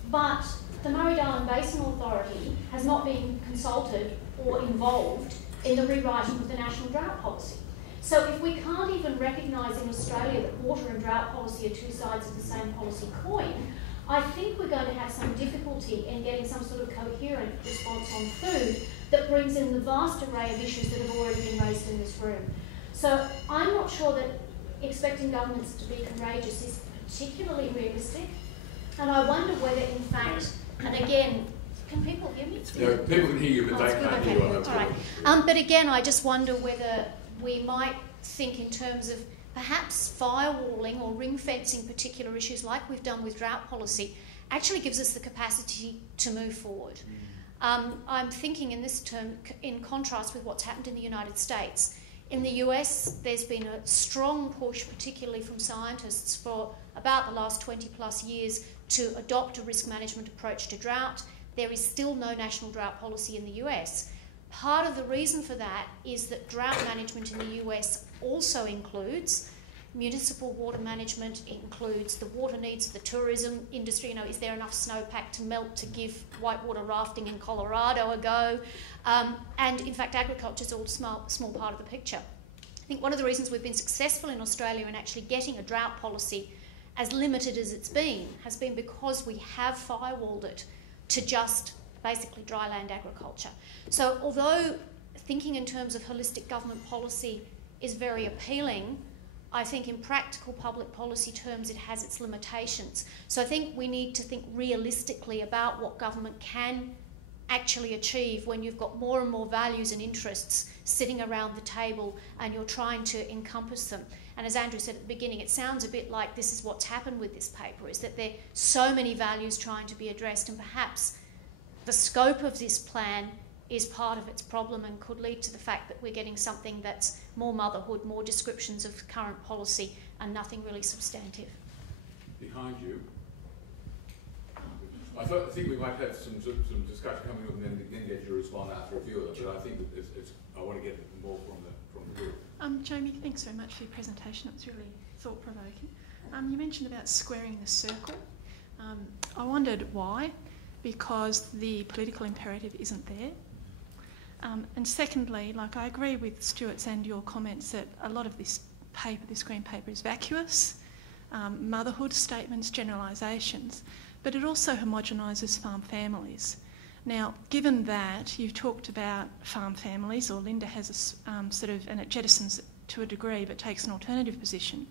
But the Murray-Darling Basin Authority has not been consulted or involved in the rewriting of the National Drought Policy. So if we can't even recognise in Australia that water and drought policy are two sides of the same policy coin, I think we're going to have some difficulty in getting some sort of coherent response on food that brings in the vast array of issues that have already been raised in this room. So I'm not sure that expecting governments to be courageous is particularly realistic, and I wonder whether in fact, and again, can people hear me? Yeah, people can hear you, but they can't hear you on that. All right. But again, I just wonder whether we might think in terms of perhaps firewalling or ring fencing particular issues like we've done with drought policy actually gives us the capacity to move forward. I'm thinking in this term in contrast with what's happened in the United States. In the US, there's been a strong push, particularly from scientists, for about the last 20 plus years to adopt a risk management approach to drought. There is still no national drought policy in the US. Part of the reason for that is that drought management in the US also includes municipal water management, it includes the water needs of the tourism industry. You know, is there enough snowpack to melt to give whitewater rafting in Colorado a go? And in fact, agriculture is all a small part of the picture. I think one of the reasons we've been successful in Australia in actually getting a drought policy as limited as it's been has been because we have firewalled it to just basically dry land agriculture. So although thinking in terms of holistic government policy is very appealing, I think in practical public policy terms it has its limitations. So I think we need to think realistically about what government can actually achieve when you've got more and more values and interests sitting around the table and you're trying to encompass them. And as Andrew said at the beginning, it sounds a bit like this is what's happened with this paper, is that there are so many values trying to be addressed, and perhaps the scope of this plan is part of its problem and could lead to the fact that we're getting something that's more motherhood, more descriptions of current policy, and nothing really substantive. Behind you, I think we might have some discussion coming up and then get you to respond after a few of them, but I think that I want to get more from the group. Jamie, thanks very much for your presentation. It was really thought-provoking. You mentioned about squaring the circle. I wondered why, because the political imperative isn't there. And secondly, I agree with Stuart's and your comments that a lot of this paper, this green paper, is vacuous, motherhood statements, generalisations, but it also homogenises farm families. Now, given that you've talked about farm families, or Linda has a and it jettisons it to a degree but takes an alternative position,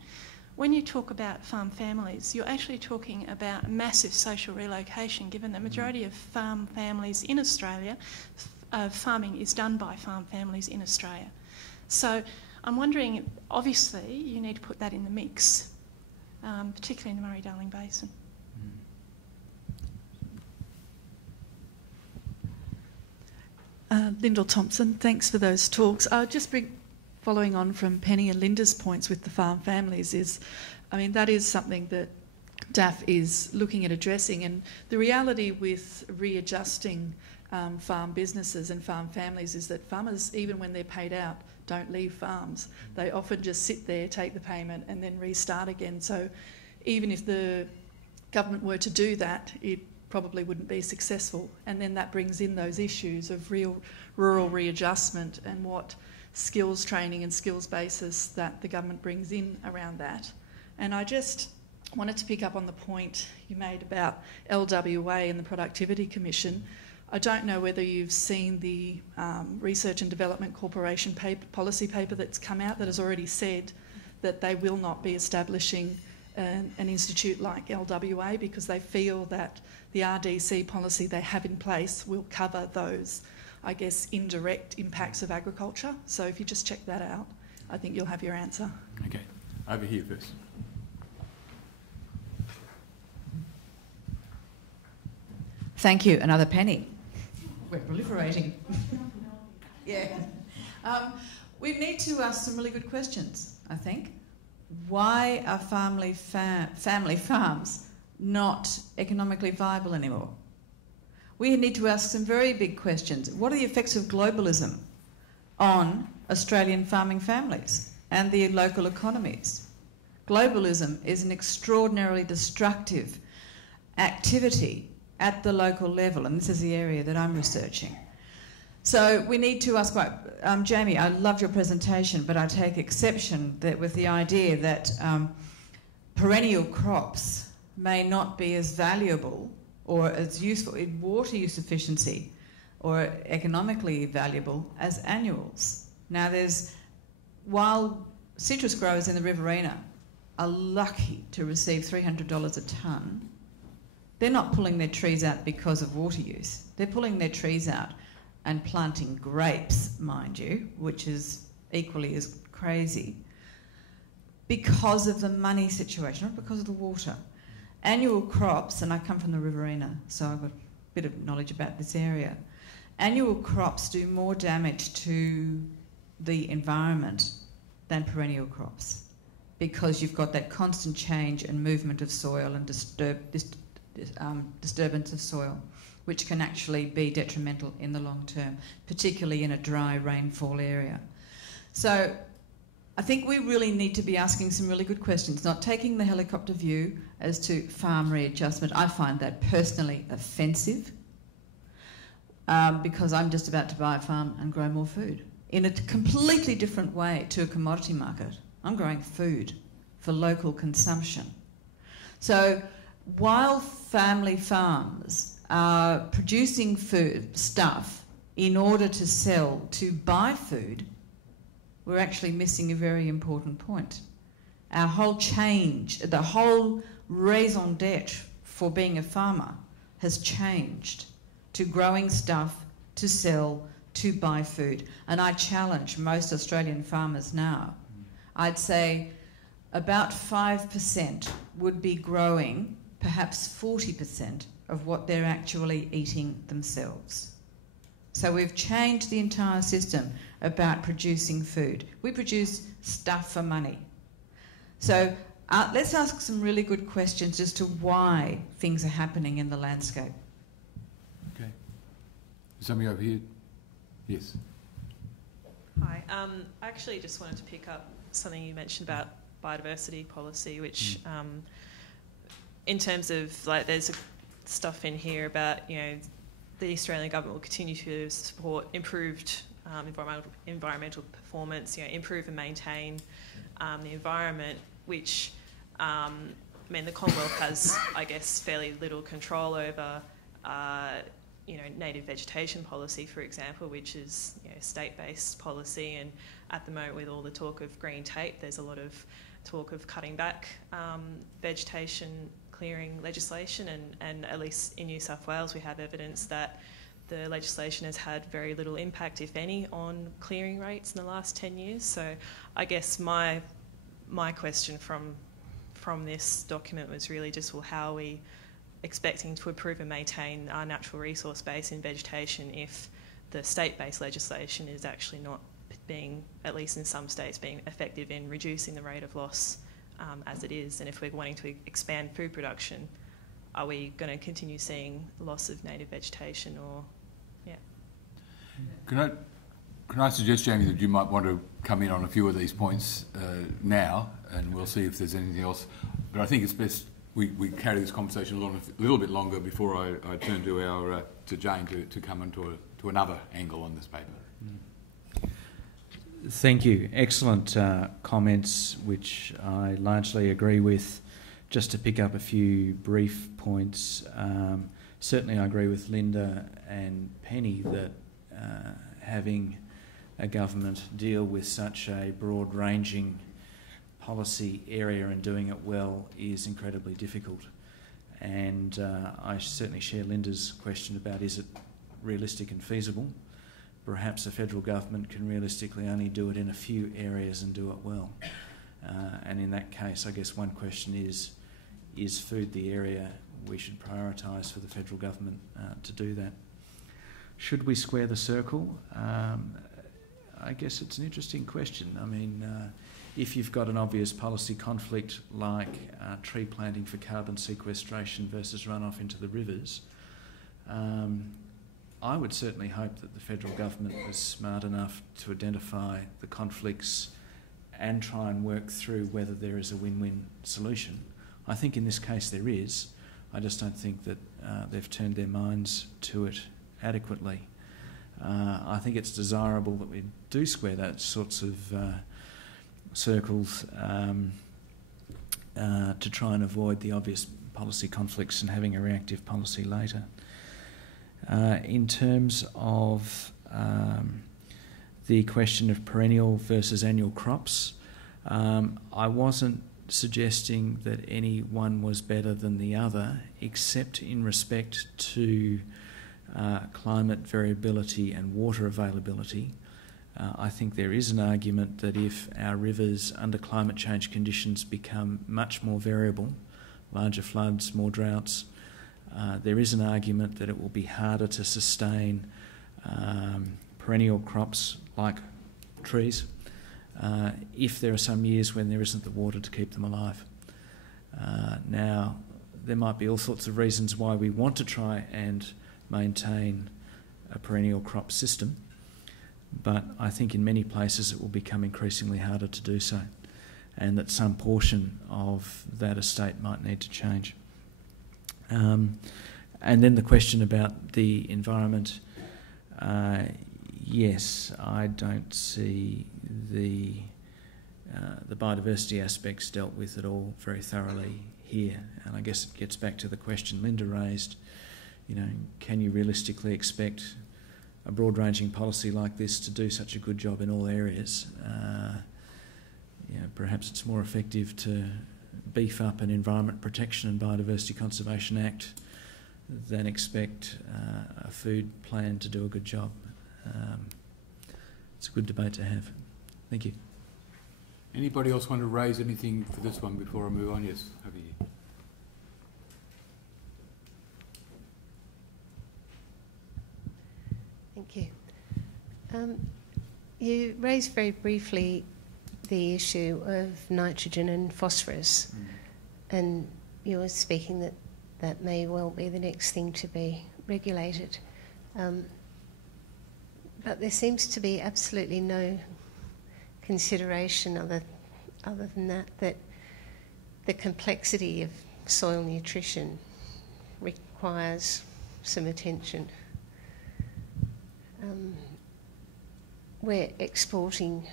when you talk about farm families, you're actually talking about massive social relocation, given the majority of farm families in Australia, farming is done by farm families in Australia. So I'm wondering, obviously, you need to put that in the mix, particularly in the Murray-Darling Basin. Lyndall Thompson, thanks for those talks. Following on from Penny and Linda's points with the farm families that is something that DAF is looking at addressing, and the reality with readjusting farm businesses and farm families is that farmers, even when they're paid out, don't leave farms. They often just sit there, take the payment and then restart again. So even if the government were to do that, it probably wouldn't be successful. And then that brings in those issues of real rural readjustment and what skills training and skills basis that the government brings in around that. And I just wanted to pick up on the point you made about LWA and the Productivity Commission. I don't know whether you've seen the Research and Development Corporation policy paper that's come out that has already said that they will not be establishing an institute like LWA because they feel that the RDC policy they have in place will cover those, I guess, indirect impacts of agriculture. So if you just check that out, I think you'll have your answer. Okay, over here first. Thank you. Another penny. We're proliferating. Yeah. We need to ask some really good questions, I think. Why are family farms not economically viable anymore? We need to ask some very big questions. What are the effects of globalism on Australian farming families and the local economies? Globalism is an extraordinarily destructive activity at the local level, and this is the area that I'm researching. So we need to ask, Jamie, I loved your presentation, but I take exception with the idea that perennial crops may not be as valuable or as useful in water use efficiency or economically valuable as annuals. Now while citrus growers in the Riverina are lucky to receive $300 a tonne, they're not pulling their trees out because of water use. They're pulling their trees out and planting grapes, mind you, which is equally as crazy, because of the money situation, not because of the water. Annual crops, and I come from the Riverina, so I've got a bit of knowledge about this area. Annual crops do more damage to the environment than perennial crops because you've got that constant change and movement of soil and disturbance of soil, which can actually be detrimental in the long term, particularly in a dry rainfall area. So I think we really need to be asking some really good questions, not taking the helicopter view as to farm readjustment. I find that personally offensive because I'm just about to buy a farm and grow more food in a completely different way to a commodity market. I'm growing food for local consumption. So while family farms are producing food stuff in order to sell, to buy food, we're actually missing a very important point. Our whole change, the whole raison d'etre for being a farmer has changed to growing stuff, to sell, to buy food. And I challenge most Australian farmers now. I'd say about 5% would be growing perhaps 40% of what they're actually eating themselves. So we've changed the entire system about producing food. We produce stuff for money. So let's ask some really good questions as to why things are happening in the landscape. Okay. Somebody over here? Yes. Hi. I actually just wanted to pick up something you mentioned about biodiversity policy, which in terms of, like, there's stuff in here about, you know, the Australian government will continue to support improved environmental performance, you know, improve and maintain the environment, which, I mean, the Commonwealth has, I guess, fairly little control over, you know, native vegetation policy, for example, which is, you know, state-based policy. And at the moment, with all the talk of green tape, there's a lot of talk of cutting back vegetation clearing legislation, and at least in New South Wales we have evidence that the legislation has had very little impact, if any, on clearing rates in the last 10 years. So I guess my question from this document was really just, well, how are we expecting to improve and maintain our natural resource base in vegetation if the state-based legislation is actually not being, at least in some states, being effective in reducing the rate of loss as it is? And if we're wanting to expand food production, are we going to continue seeing loss of native vegetation, or, yeah? Can I suggest, Jamie, that you might want to come in on a few of these points now, and we'll see if there's anything else. But I think it's best we carry this conversation along a little bit longer before I turn to to Jane to come into to another angle on this paper. Thank you. Excellent comments, which I largely agree with. Just to pick up a few brief points, certainly I agree with Linda and Penny that having a government deal with such a broad-ranging policy area and doing it well is incredibly difficult. And I certainly share Linda's question about, is it realistic and feasible? Perhaps a federal government can realistically only do it in a few areas and do it well. And in that case, I guess one question is food the area we should prioritise for the federal government to do that? Should we square the circle? I guess it's an interesting question. I mean, if you've got an obvious policy conflict like tree planting for carbon sequestration versus runoff into the rivers, I would certainly hope that the federal government was smart enough to identify the conflicts and try and work through whether there is a win-win solution. I think in this case there is. I just don't think that they've turned their minds to it adequately. I think it's desirable that we do square that sorts of circles to try and avoid the obvious policy conflicts and having a reactive policy later. In terms of the question of perennial versus annual crops, I wasn't suggesting that any one was better than the other, except in respect to climate variability and water availability. I think there is an argument that if our rivers under climate change conditions become much more variable, larger floods, more droughts, there is an argument that it will be harder to sustain perennial crops like trees if there are some years when there isn't the water to keep them alive. Now, there might be all sorts of reasons why we want to try and maintain a perennial crop system, but I think in many places it will become increasingly harder to do so, and that some portion of that estate might need to change. And then the question about the environment, yes, I don't see the biodiversity aspects dealt with at all very thoroughly here, and I guess it gets back to the question Linda raised. You know, can you realistically expect a broad-ranging policy like this to do such a good job in all areas. Perhaps it's more effective to beef up an Environment Protection and Biodiversity Conservation Act than expect a food plan to do a good job. It's a good debate to have. Thank you. Anybody else want to raise anything for this one before I move on? Yes, over here. Thank you. You raised very briefly the issue of nitrogen and phosphorus, and you were speaking that that may well be the next thing to be regulated. But there seems to be absolutely no consideration other than that the complexity of soil nutrition requires some attention. We're exporting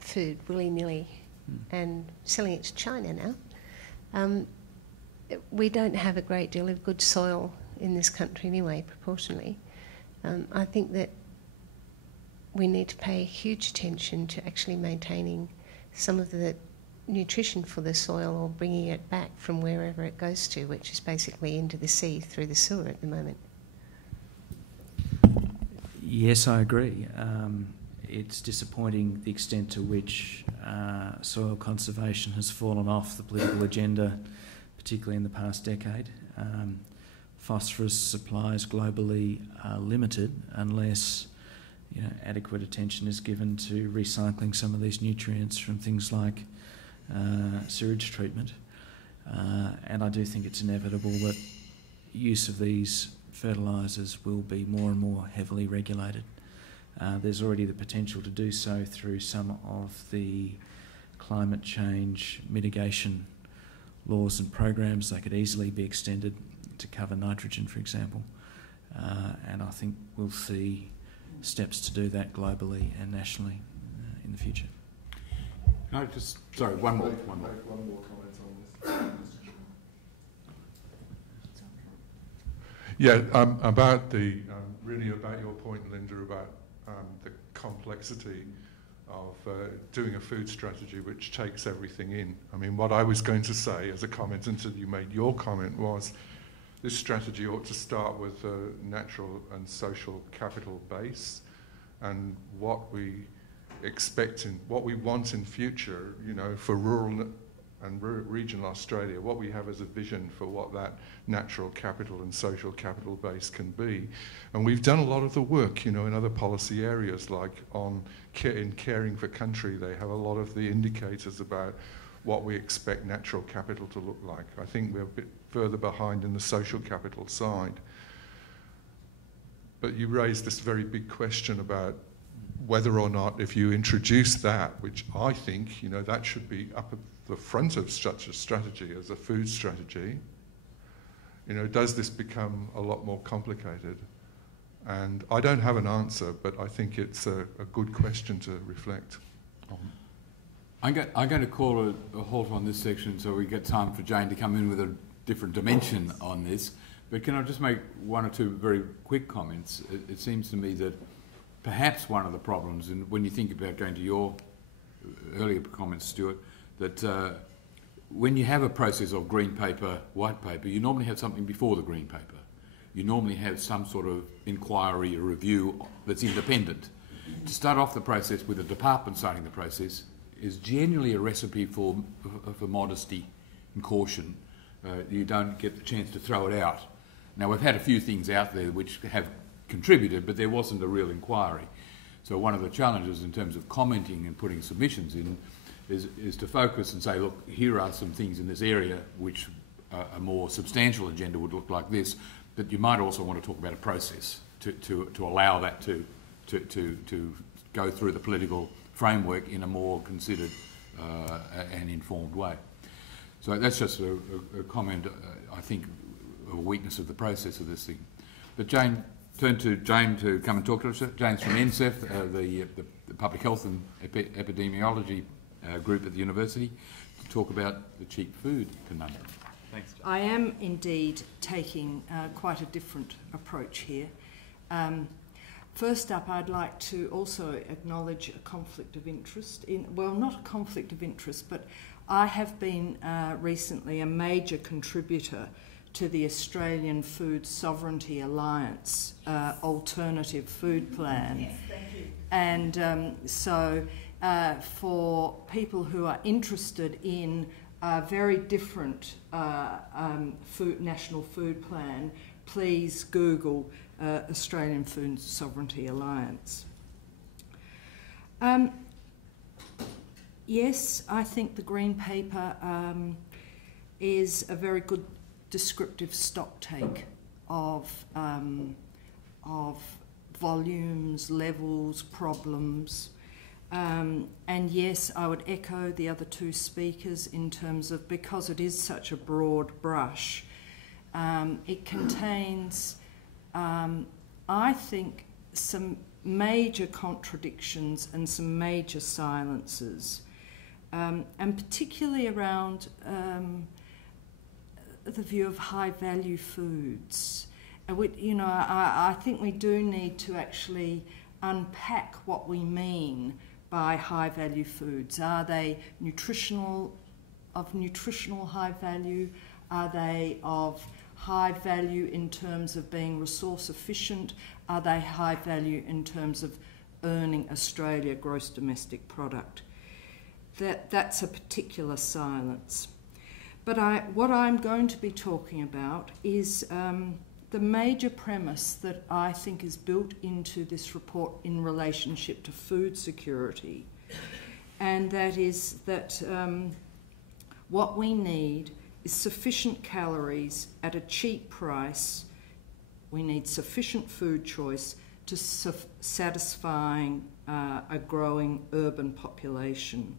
food willy-nilly and selling it to China now. We don't have a great deal of good soil in this country anyway, proportionally. I think that we need to pay huge attention to actually maintaining some of the nutrition for the soil, or bringing it back from wherever it goes to, which is basically into the sea through the sewer at the moment. Yes, I agree. It's disappointing the extent to which soil conservation has fallen off the political agenda, particularly in the past decade. Phosphorus supplies globally are limited unless adequate attention is given to recycling some of these nutrients from things like sewage treatment. And I do think it's inevitable that use of these fertilisers will be more and more heavily regulated. There's already the potential to do so through some of the climate change mitigation laws and programs. They could easily be extended to cover nitrogen, for example. And I think we'll see steps to do that globally and nationally in the future. Can I just, sorry, one more comment on this. Yeah, about the really about your point, Linda, about the complexity of doing a food strategy which takes everything in. I mean, what I was going to say as a comment until you made your comment was this strategy ought to start with a natural and social capital base, and what we expect in what we want in future, for rural and regional Australia, what we have as a vision for what that natural capital and social capital base can be. And we've done a lot of the work, in other policy areas, like in Caring for Country, they have a lot of the indicators about what we expect natural capital to look like. I think we're a bit further behind in the social capital side. But you raised this very big question about whether or not, if you introduce that, which I think, that should be up at the front of such a strategy as a food strategy, does this become a lot more complicated? And I don't have an answer, but I think it's a good question to reflect on. I'm going to call a halt on this section so we get time for Jane to come in with a different dimension on this. But can I just make one or two very quick comments? It seems to me that perhaps one of the problems, and when you think about going to your earlier comments, Stuart, that when you have a process of green paper, white paper, you normally have something before the green paper. You normally have some sort of inquiry or review that's independent. To start off the process with a department starting the process is generally a recipe for modesty and caution. You don't get the chance to throw it out. Now, we've had a few things out there which have contributed, but there wasn't a real inquiry. So one of the challenges in terms of commenting and putting submissions in is to focus and say, look, here are some things in this area which a more substantial agenda would look like this, but you might also want to talk about a process to allow that to go through the political framework in a more considered and informed way. So that's just a comment, I think, of a weakness of the process of this thing. But Jane, turn to Jane to come and talk to us. Jane's from NSEF, the Public Health and Epidemiology group at the university, to talk about the cheap food conundrum. Thanks, Jane. I am indeed taking quite a different approach here. First up, I'd like to also acknowledge a conflict of interest. Well, not a conflict of interest, but I have been recently a major contributor to the Australian Food Sovereignty Alliance Alternative Food Plan. Yes, thank you. And so for people who are interested in a very different national food plan, please Google Australian Food Sovereignty Alliance. Yes, I think the Green Paper is a very good descriptive stocktake of volumes, levels, problems. And yes, I would echo the other two speakers in terms of, because it is such a broad brush, it contains, I think, some major contradictions and some major silences, and particularly around the view of high-value foods. I think we do need to actually unpack what we mean by high-value foods. Are they nutritional high value? Are they of high value in terms of being resource efficient? Are they high value in terms of earning Australia gross domestic product? That's a particular silence. But what I'm going to be talking about is the major premise that I think is built into this report in relationship to food security, and that is that what we need is sufficient calories at a cheap price. We need sufficient food choice to satisfying a growing urban population.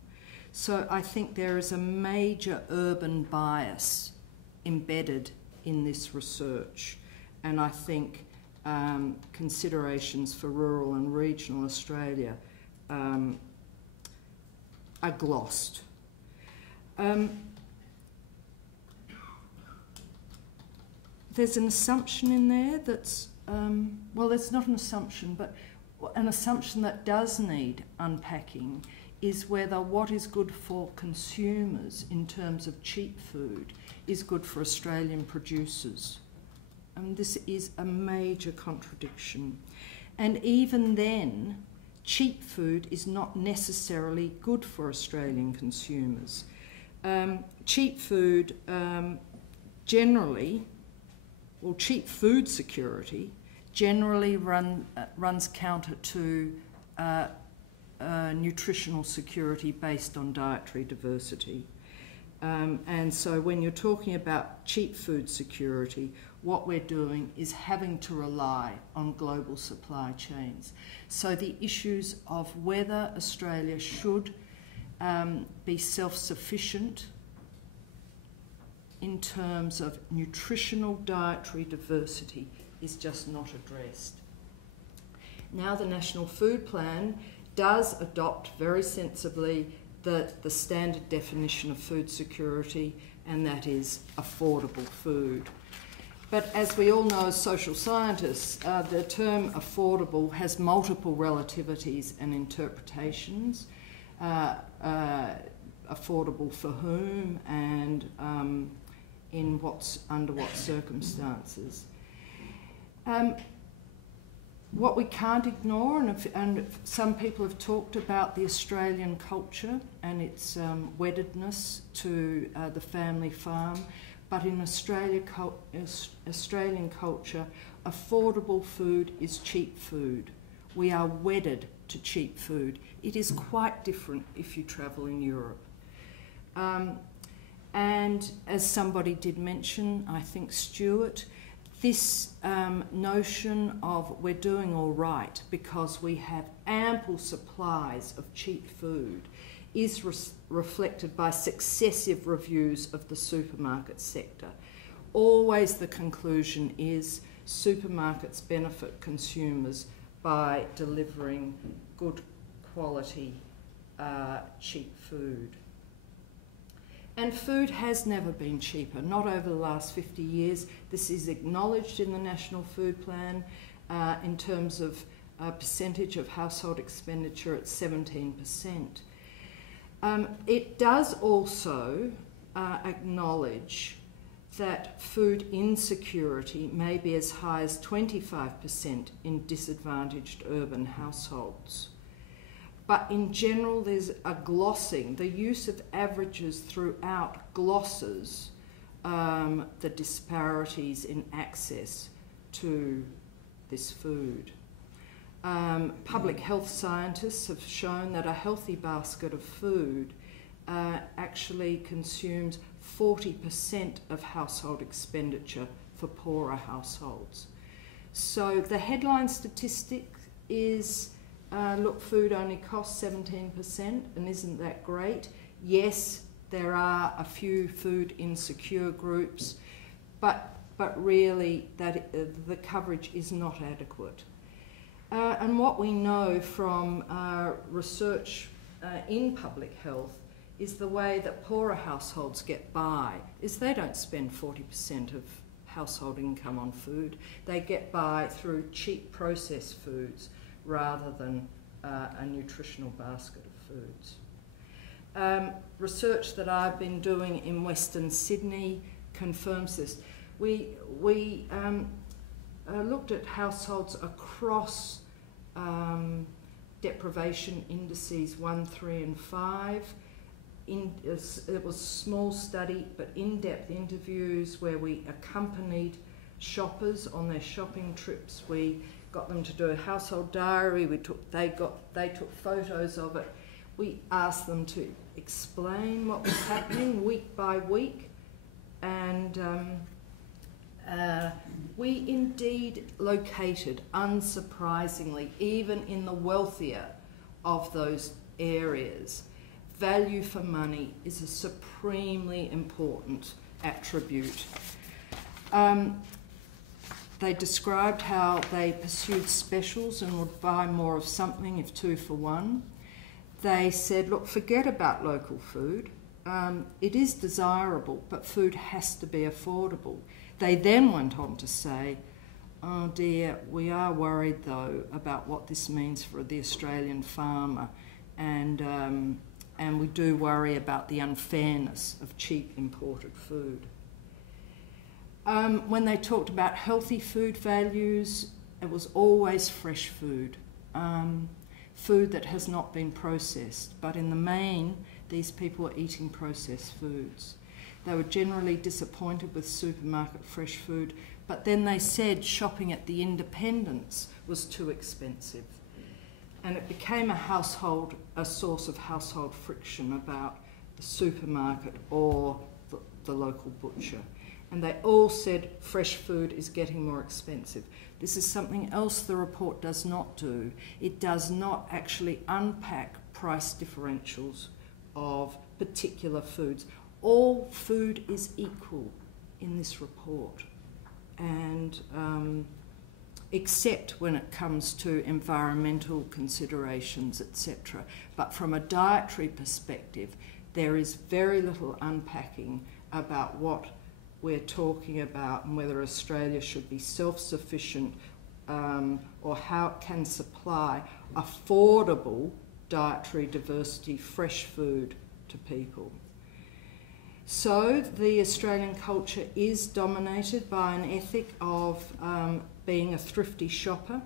So I think there is a major urban bias embedded in this research, and I think considerations for rural and regional Australia are glossed. There's an assumption in there that's, well, it's not an assumption, but an assumption that does need unpacking is whether what is good for consumers in terms of cheap food is good for Australian producers. And this is a major contradiction. And even then, cheap food is not necessarily good for Australian consumers. Cheap food generally, well, cheap food security generally runs counter to nutritional security based on dietary diversity. And so when you're talking about cheap food security, what we're doing is having to rely on global supply chains. So the issues of whether Australia should be self-sufficient in terms of nutritional dietary diversity is just not addressed. Now the National Food Plan does adopt very sensibly the standard definition of food security, and that is affordable food. But as we all know as social scientists, the term affordable has multiple relativities and interpretations. Affordable for whom and under what circumstances. What we can't ignore, and some people have talked about the Australian culture and its weddedness to the family farm, but in Australian culture, affordable food is cheap food. We are wedded to cheap food. It is quite different if you travel in Europe. And as somebody did mention, I think Stuart, this notion of we're doing all right because we have ample supplies of cheap food is reflected by successive reviews of the supermarket sector. Always the conclusion is supermarkets benefit consumers by delivering good quality, cheap food. And food has never been cheaper, not over the last 50 years. This is acknowledged in the National Food Plan in terms of percentage of household expenditure at 17%. It does also acknowledge that food insecurity may be as high as 25% in disadvantaged urban households. But in general, there's a glossing. The use of averages throughout glosses the disparities in access to this food. Public health scientists have shown that a healthy basket of food actually consumes 40% of household expenditure for poorer households. So the headline statistic is, look, food only costs 17%, and isn't that great? Yes, there are a few food insecure groups, but really that the coverage is not adequate. And what we know from research in public health is the way that poorer households get by is they don't spend 40% of household income on food. They get by through cheap processed foods rather than a nutritional basket of foods. Research that I've been doing in Western Sydney confirms this. We looked at households across deprivation indices 1, 3 and 5. It was a small study, but in-depth interviews where we accompanied shoppers on their shopping trips. We got them to do a household diary. They took photos of it. We asked them to explain what was happening week by week, and we indeed located, unsurprisingly, even in the wealthier of those areas, value for money is a supremely important attribute. They described how they pursued specials and would buy more of something if 2 for 1. They said, look, forget about local food. It is desirable, but food has to be affordable. They then went on to say, oh dear, we are worried though about what this means for the Australian farmer, and we do worry about the unfairness of cheap imported food. When they talked about healthy food values, it was always fresh food, food that has not been processed. But in the main, these people were eating processed foods. They were generally disappointed with supermarket fresh food, but then they said shopping at the independents was too expensive. And it became a source of household friction about the supermarket or the local butcher. And they all said fresh food is getting more expensive. This is something else the report does not do. It does not actually unpack price differentials of particular foods. All food is equal in this report, and except when it comes to environmental considerations, etc. But from a dietary perspective, there is very little unpacking about what we're talking about and whether Australia should be self-sufficient or how it can supply affordable dietary diversity, fresh food to people. So the Australian culture is dominated by an ethic of being a thrifty shopper.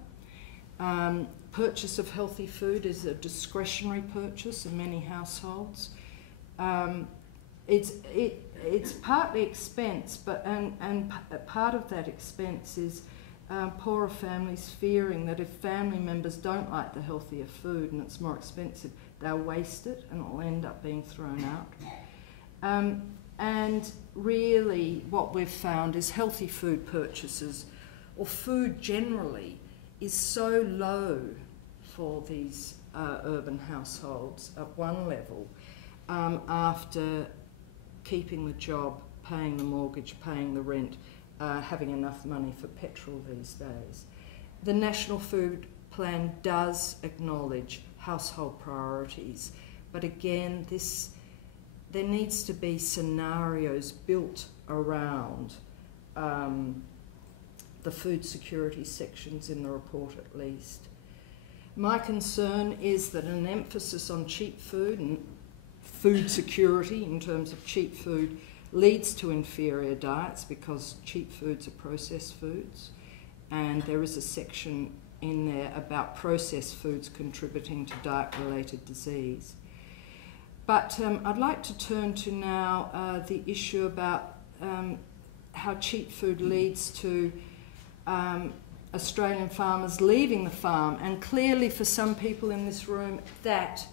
Purchase of healthy food is a discretionary purchase in many households. It's partly expense, and part of that expense is poorer families fearing that if family members don't like the healthier food and it's more expensive, they'll waste it and it'll end up being thrown out. And really what we've found is healthy food purchases, or food generally, is so low for these urban households at one level after keeping the job, paying the mortgage, paying the rent, having enough money for petrol these days. The National Food Plan does acknowledge household priorities, but again, there needs to be scenarios built around the food security sections in the report at least. My concern is that an emphasis on cheap food and food security in terms of cheap food leads to inferior diets because cheap foods are processed foods, and there is a section in there about processed foods contributing to diet-related disease. But I'd like to turn to now the issue about how cheap food leads to Australian farmers leaving the farm, and clearly for some people in this room that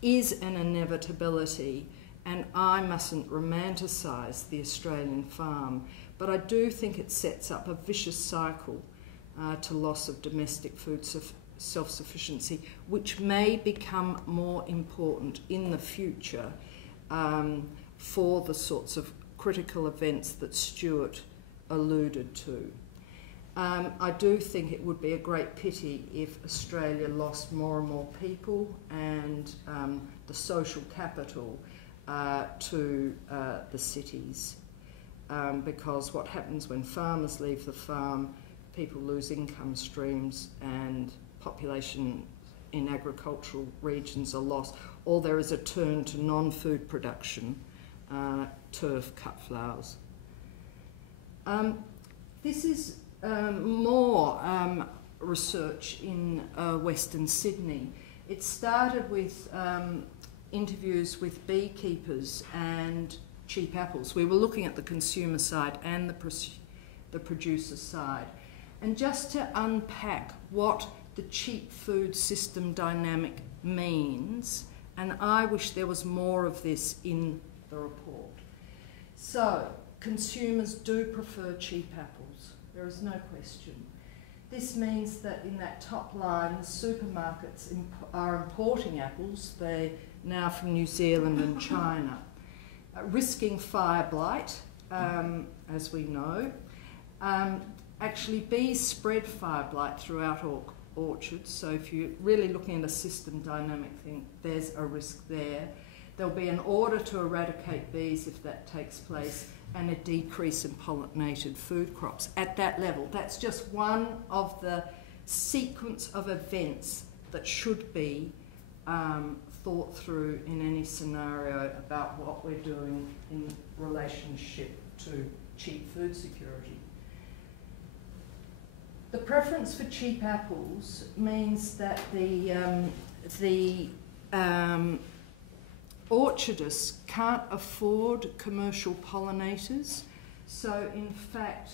is an inevitability, and I mustn't romanticise the Australian farm, but I do think it sets up a vicious cycle to loss of domestic food self-sufficiency, which may become more important in the future for the sorts of critical events that Stuart alluded to. I do think it would be a great pity if Australia lost more and more people and the social capital to the cities, because what happens when farmers leave the farm, people lose income streams and population in agricultural regions are lost, or there is a turn to non-food production, turf, cut flowers. This is more research in Western Sydney. It started with interviews with beekeepers and cheap apples. We were looking at the consumer side and the producer side. And just to unpack what the cheap food system dynamic means, and I wish there was more of this in the report. So, consumers do prefer cheap apples. There is no question. This means that in that top line, the supermarkets are importing apples. They're now from New Zealand and China, risking fire blight, as we know. Actually, bees spread fire blight throughout orchards, so if you're really looking at a system dynamic thing, there's a risk there. There'll be an order to eradicate bees if that takes place, and a decrease in pollinated food crops at that level. That's just one of the sequence of events that should be thought through in any scenario about what we're doing in relationship to cheap food security. The preference for cheap apples means that the orchardists can't afford commercial pollinators. So in fact,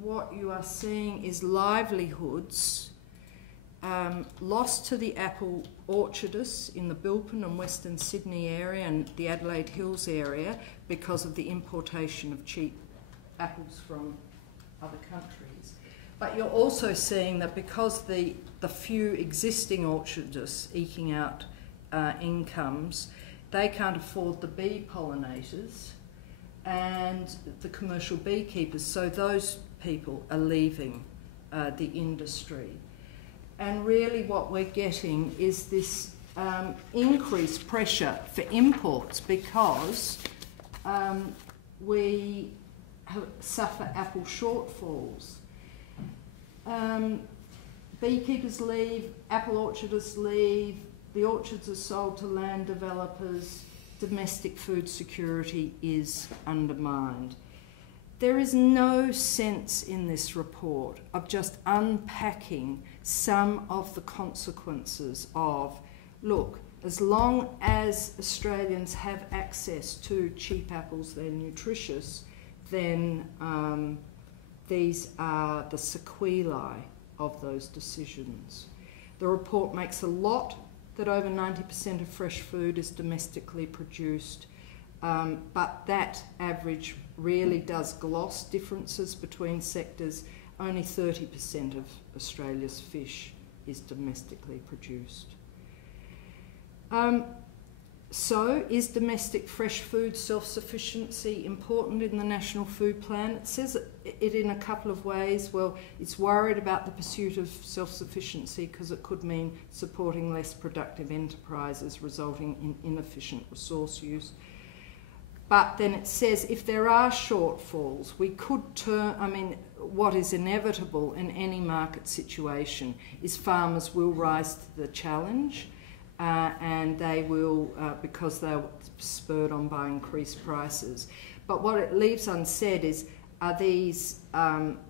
what you are seeing is livelihoods lost to the apple orchardists in the Bilpin and Western Sydney area and the Adelaide Hills area because of the importation of cheap apples from other countries. But you're also seeing that because the few existing orchardists eking out incomes, they can't afford the bee pollinators and the commercial beekeepers, so those people are leaving the industry. And really what we're getting is this increased pressure for imports because we suffer apple shortfalls. Beekeepers leave, apple orchardists leave, the orchards are sold to land developers, domestic food security is undermined. There is no sense in this report of just unpacking some of the consequences of, look, as long as Australians have access to cheap apples, they're nutritious, then these are the sequelae of those decisions. The report makes a lot that over 90% of fresh food is domestically produced, but that average really does gloss differences between sectors. Only 30% of Australia's fish is domestically produced. So, is domestic fresh food self-sufficiency important in the National Food Plan? It says it in a couple of ways. Well, it's worried about the pursuit of self-sufficiency because it could mean supporting less productive enterprises, resulting in inefficient resource use. But then it says if there are shortfalls, we could turn, what is inevitable in any market situation is farmers will rise to the challenge, and they will, because they're spurred on by increased prices. But what it leaves unsaid is, are these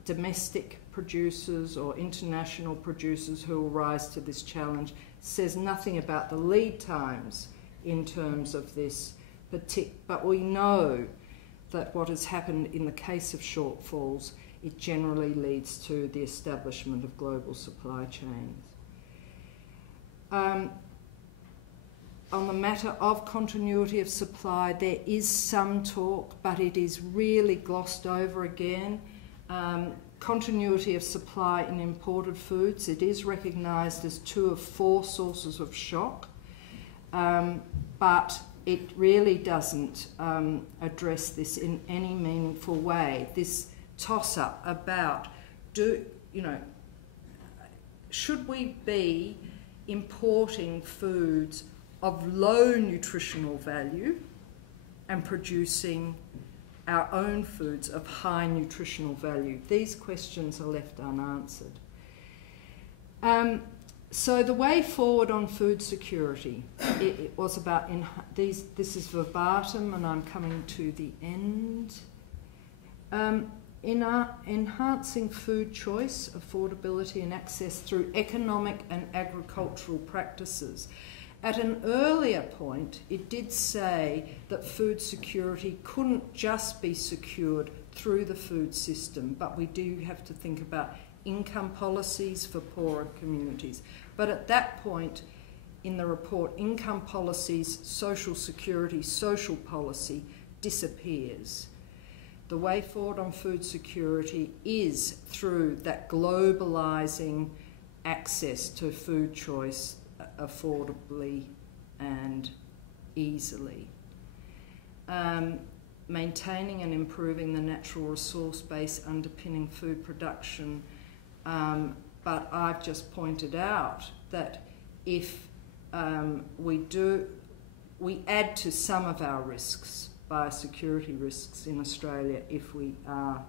domestic producers or international producers who will rise to this challenge? Says nothing about the lead times in terms of this, but we know that what has happened in the case of shortfalls, it generally leads to the establishment of global supply chains. On the matter of continuity of supply, there is some talk, but it is really glossed over again. Continuity of supply in imported foods, it is recognised as 2 of 4 sources of shock, but it really doesn't address this in any meaningful way. This toss-up about, should we be importing foods of low nutritional value and producing our own foods of high nutritional value? These questions are left unanswered. So the way forward on food security, it was about, this is verbatim and I'm coming to the end. Enhancing food choice, affordability and access through economic and agricultural practices. At an earlier point, it did say that food security couldn't just be secured through the food system, but we do have to think about income policies for poorer communities. But at that point in the report, income policies, social security, social policy disappears. The way forward on food security is through that globalising access to food choice affordably and easily. Maintaining and improving the natural resource base underpinning food production, but I've just pointed out that if we add to some of our risks, biosecurity risks in Australia, if we are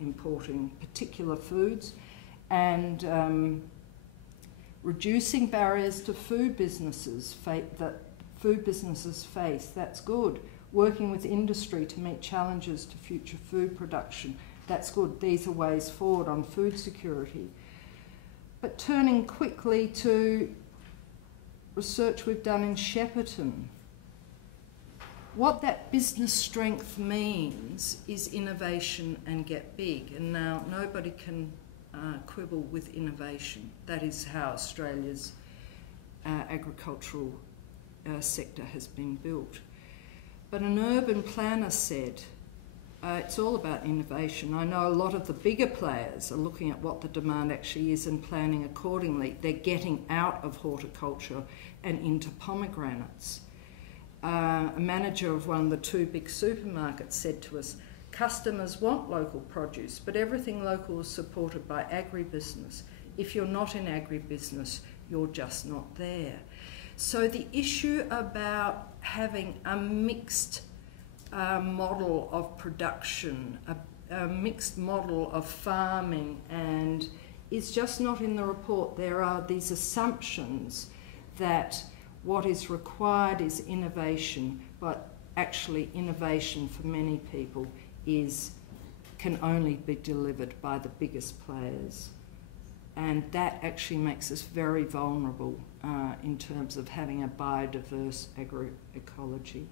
importing particular foods, and reducing barriers to food businesses that food businesses face, that's good. Working with industry to meet challenges to future food production, that's good. These are ways forward on food security. But turning quickly to research we've done in Shepparton, what that business strength means is innovation and get big. And now nobody can quibble with innovation. That is how Australia's agricultural sector has been built. But an urban planner said, it's all about innovation. I know a lot of the bigger players are looking at what the demand actually is and planning accordingly. They're getting out of horticulture and into pomegranates. A manager of one of the 2 big supermarkets said to us, customers want local produce, but everything local is supported by agribusiness. If you're not in agribusiness, you're just not there. So the issue about having a mixed model of production, a mixed model of farming, and is just not in the report. There are these assumptions that what is required is innovation, but actually innovation for many people can only be delivered by the biggest players. And that actually makes us very vulnerable in terms of having a biodiverse agroecology.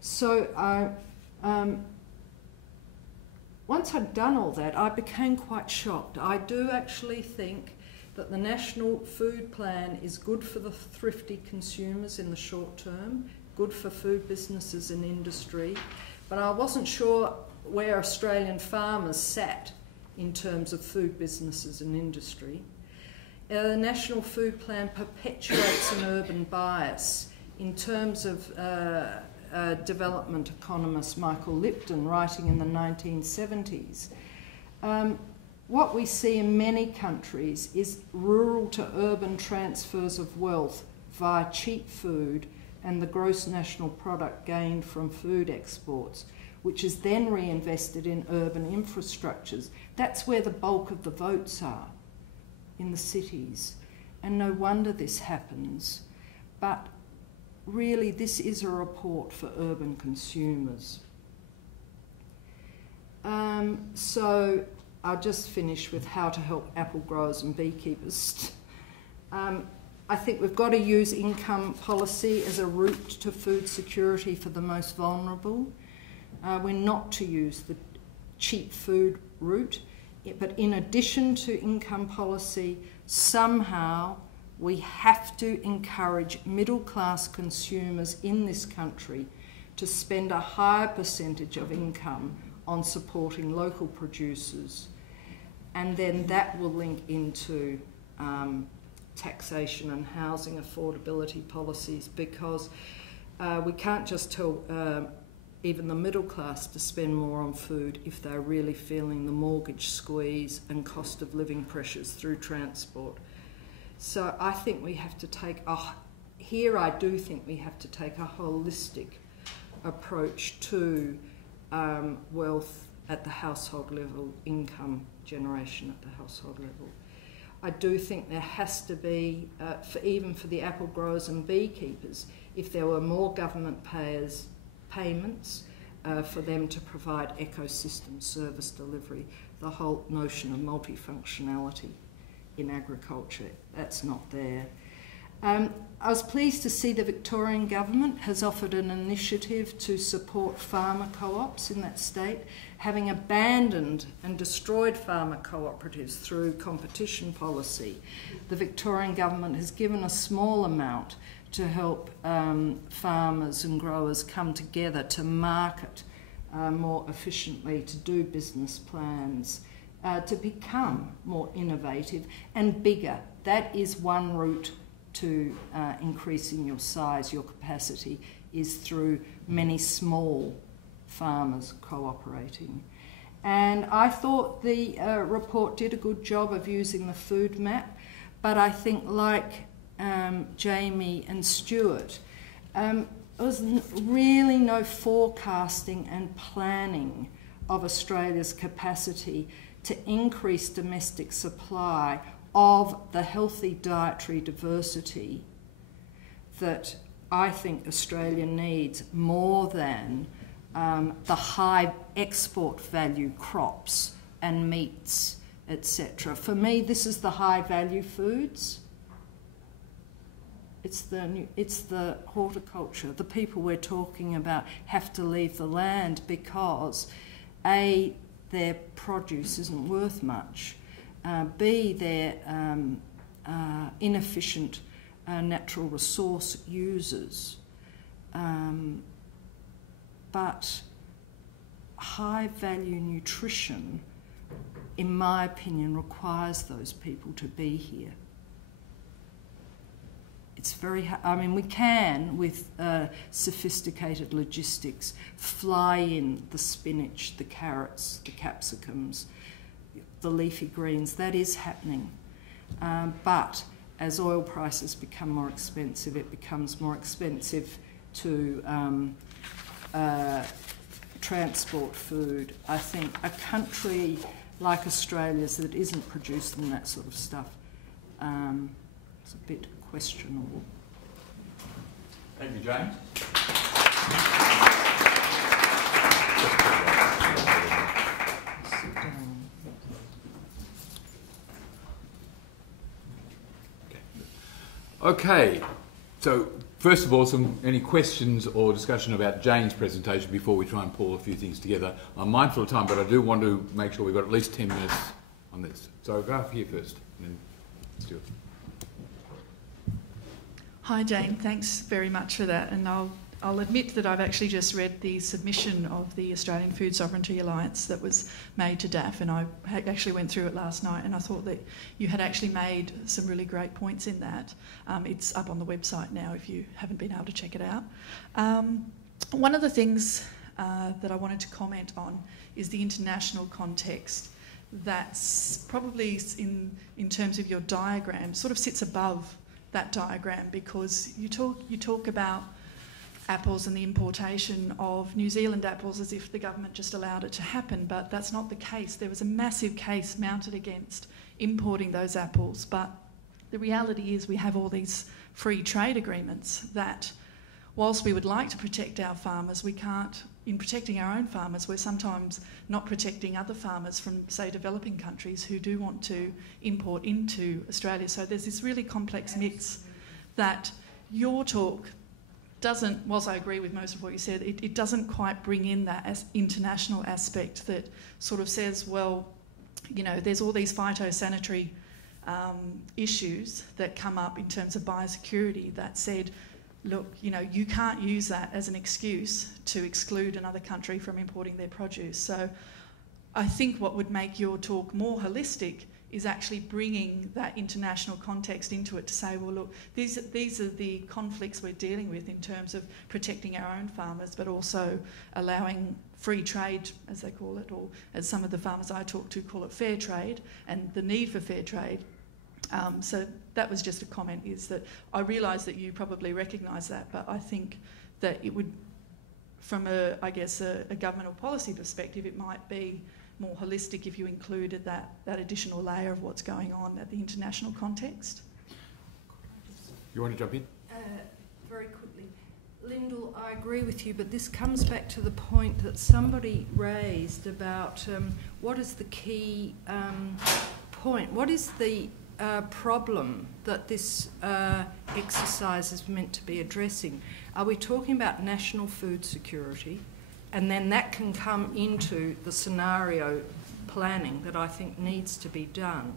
So once I'd done all that, I became quite shocked. I do actually think that the National Food Plan is good for the thrifty consumers in the short term, good for food businesses and industry, but I wasn't sure where Australian farmers sat in terms of food businesses and industry. The National Food Plan perpetuates an urban bias in terms of development economist Michael Lipton writing in the 1970s. What we see in many countries is rural to urban transfers of wealth via cheap food and the gross national product gained from food exports. which is then reinvested in urban infrastructures. That's where the bulk of the votes are, in the cities. And no wonder this happens. But really, this is a report for urban consumers. So I'll just finish with how to help apple growers and beekeepers. I think we've got to use income policy as a route to food security for the most vulnerable. We're not to use the cheap food route, but in addition to income policy, somehow we have to encourage middle-class consumers in this country to spend a higher percentage of income on supporting local producers, and then that will link into taxation and housing affordability policies, because we can't just tell even the middle class to spend more on food if they're really feeling the mortgage squeeze and cost of living pressures through transport. So I think we have to take I do think we have to take a holistic approach to wealth at the household level, income generation at the household level. I do think there has to be, even for the apple growers and beekeepers, if there were more government payments for them to provide ecosystem service delivery, the whole notion of multifunctionality in agriculture, that's not there. I was pleased to see the Victorian government has offered an initiative to support farmer co-ops in that state, having abandoned and destroyed farmer cooperatives through competition policy. The Victorian government has given a small amount to help farmers and growers come together to market more efficiently, to do business plans, to become more innovative and bigger. That is one route to increasing your size, your capacity, is through many small farmers cooperating. And I thought the report did a good job of using the food map, but I think, like Jamie and Stuart, there was really no forecasting and planning of Australia's capacity to increase domestic supply of the healthy dietary diversity that I think Australia needs more than the high export value crops and meats, etc. For me, this is the high value foods. It's the horticulture. The people we're talking about have to leave the land because A, their produce isn't worth much, B, they're inefficient natural resource users. But high value nutrition, in my opinion, requires those people to be here. It's very, we can, with sophisticated logistics, fly in the spinach, the carrots, the capsicums, the leafy greens. That is happening. But as oil prices become more expensive, it becomes more expensive to transport food. I think a country like Australia's that isn't producing that sort of stuff, it's a bit questionable. Thank you, James. Okay, so first of all, any questions or discussion about Jane's presentation before we try and pull a few things together? I'm mindful of time, but I do want to make sure we've got at least 10 minutes on this. So I'll go up here first, and then Stuart. Hi Jane, thanks very much for that, and I'll admit that I've actually just read the submission of the Australian Food Sovereignty Alliance that was made to DAF, and I actually went through it last night, and I thought that you had actually made some really great points in that. It's up on the website now if you haven't been able to check it out. One of the things that I wanted to comment on is the international context. That's probably, in terms of your diagram, sort of sits above that diagram, because you talk about apples and the importation of New Zealand apples as if the government just allowed it to happen, but that's not the case. There was a massive case mounted against importing those apples, but the reality is we have all these free trade agreements that, whilst we would like to protect our farmers, we can't. In protecting our own farmers, we're sometimes not protecting other farmers from, say, developing countries who do want to import into Australia. So there's this really complex mix that your talk doesn't, whilst I agree with most of what you said, it doesn't quite bring in that as international aspect that sort of says, well, you know, there's all these phytosanitary issues that come up in terms of biosecurity that said, look, you know, you can't use that as an excuse to exclude another country from importing their produce. So I think what would make your talk more holistic is actually bringing that international context into it to say, well, look, these are the conflicts we're dealing with in terms of protecting our own farmers, but also allowing free trade, as they call it, or as some of the farmers I talk to call it, fair trade, and the need for fair trade. So that was just a comment, is that I realise that you probably recognise that, but I think that it would, from a government or policy perspective, it might be more holistic if you included that additional layer of what's going on at the international context. You want to jump in? Very quickly. Lyndall, I agree with you, but this comes back to the point that somebody raised about what is the key point, what is the problem that this exercise is meant to be addressing. Are we talking about national food security? And then that can come into the scenario planning that I think needs to be done.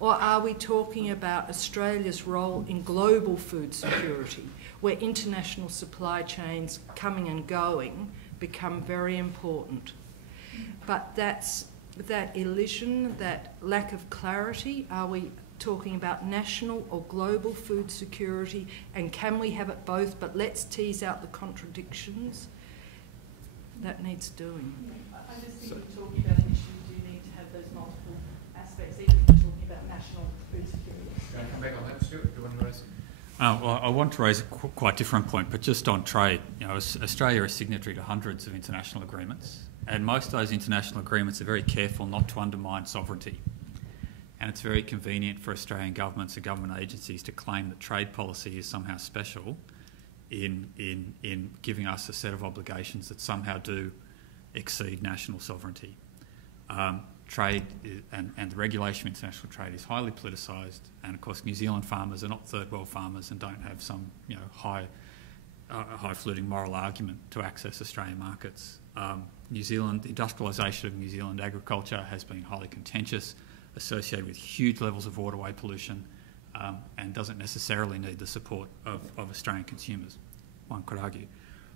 Or are we talking about Australia's role in global food security, where international supply chains coming and going become very important? But that elision, that lack of clarity, are we talking about national or global food security, and can we have it both, but let's tease out the contradictions? That needs doing. I just think you're talking about an issue, you do need to have those multiple aspects, even if you're talking about national food security. Can I come back on that, Stuart? Do you want to raise? Well, I want to raise a quite different point, but just on trade. You know, Australia is signatory to hundreds of international agreements, and most of those international agreements are very careful not to undermine sovereignty. And it's very convenient for Australian governments and government agencies to claim that trade policy is somehow special in giving us a set of obligations that somehow do exceed national sovereignty. Trade and the regulation of international trade is highly politicised, and of course New Zealand farmers are not third world farmers and don't have some high-fluting moral argument to access Australian markets. New Zealand, the industrialisation of New Zealand agriculture has been highly contentious, associated with huge levels of waterway pollution, and doesn't necessarily need the support of Australian consumers, one could argue.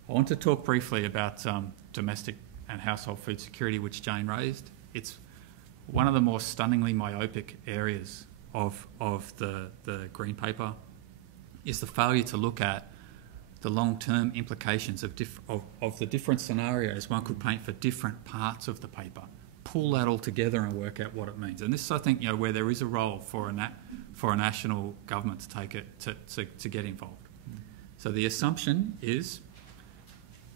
I want to talk briefly about domestic and household food security, which Jane raised. It's one of the more stunningly myopic areas of the Green Paper, is the failure to look at the long-term implications of the different scenarios one could paint for different parts of the paper. Pull that all together and work out what it means. And this is, I think, where there is a role for a national government to take it to get involved. So the assumption is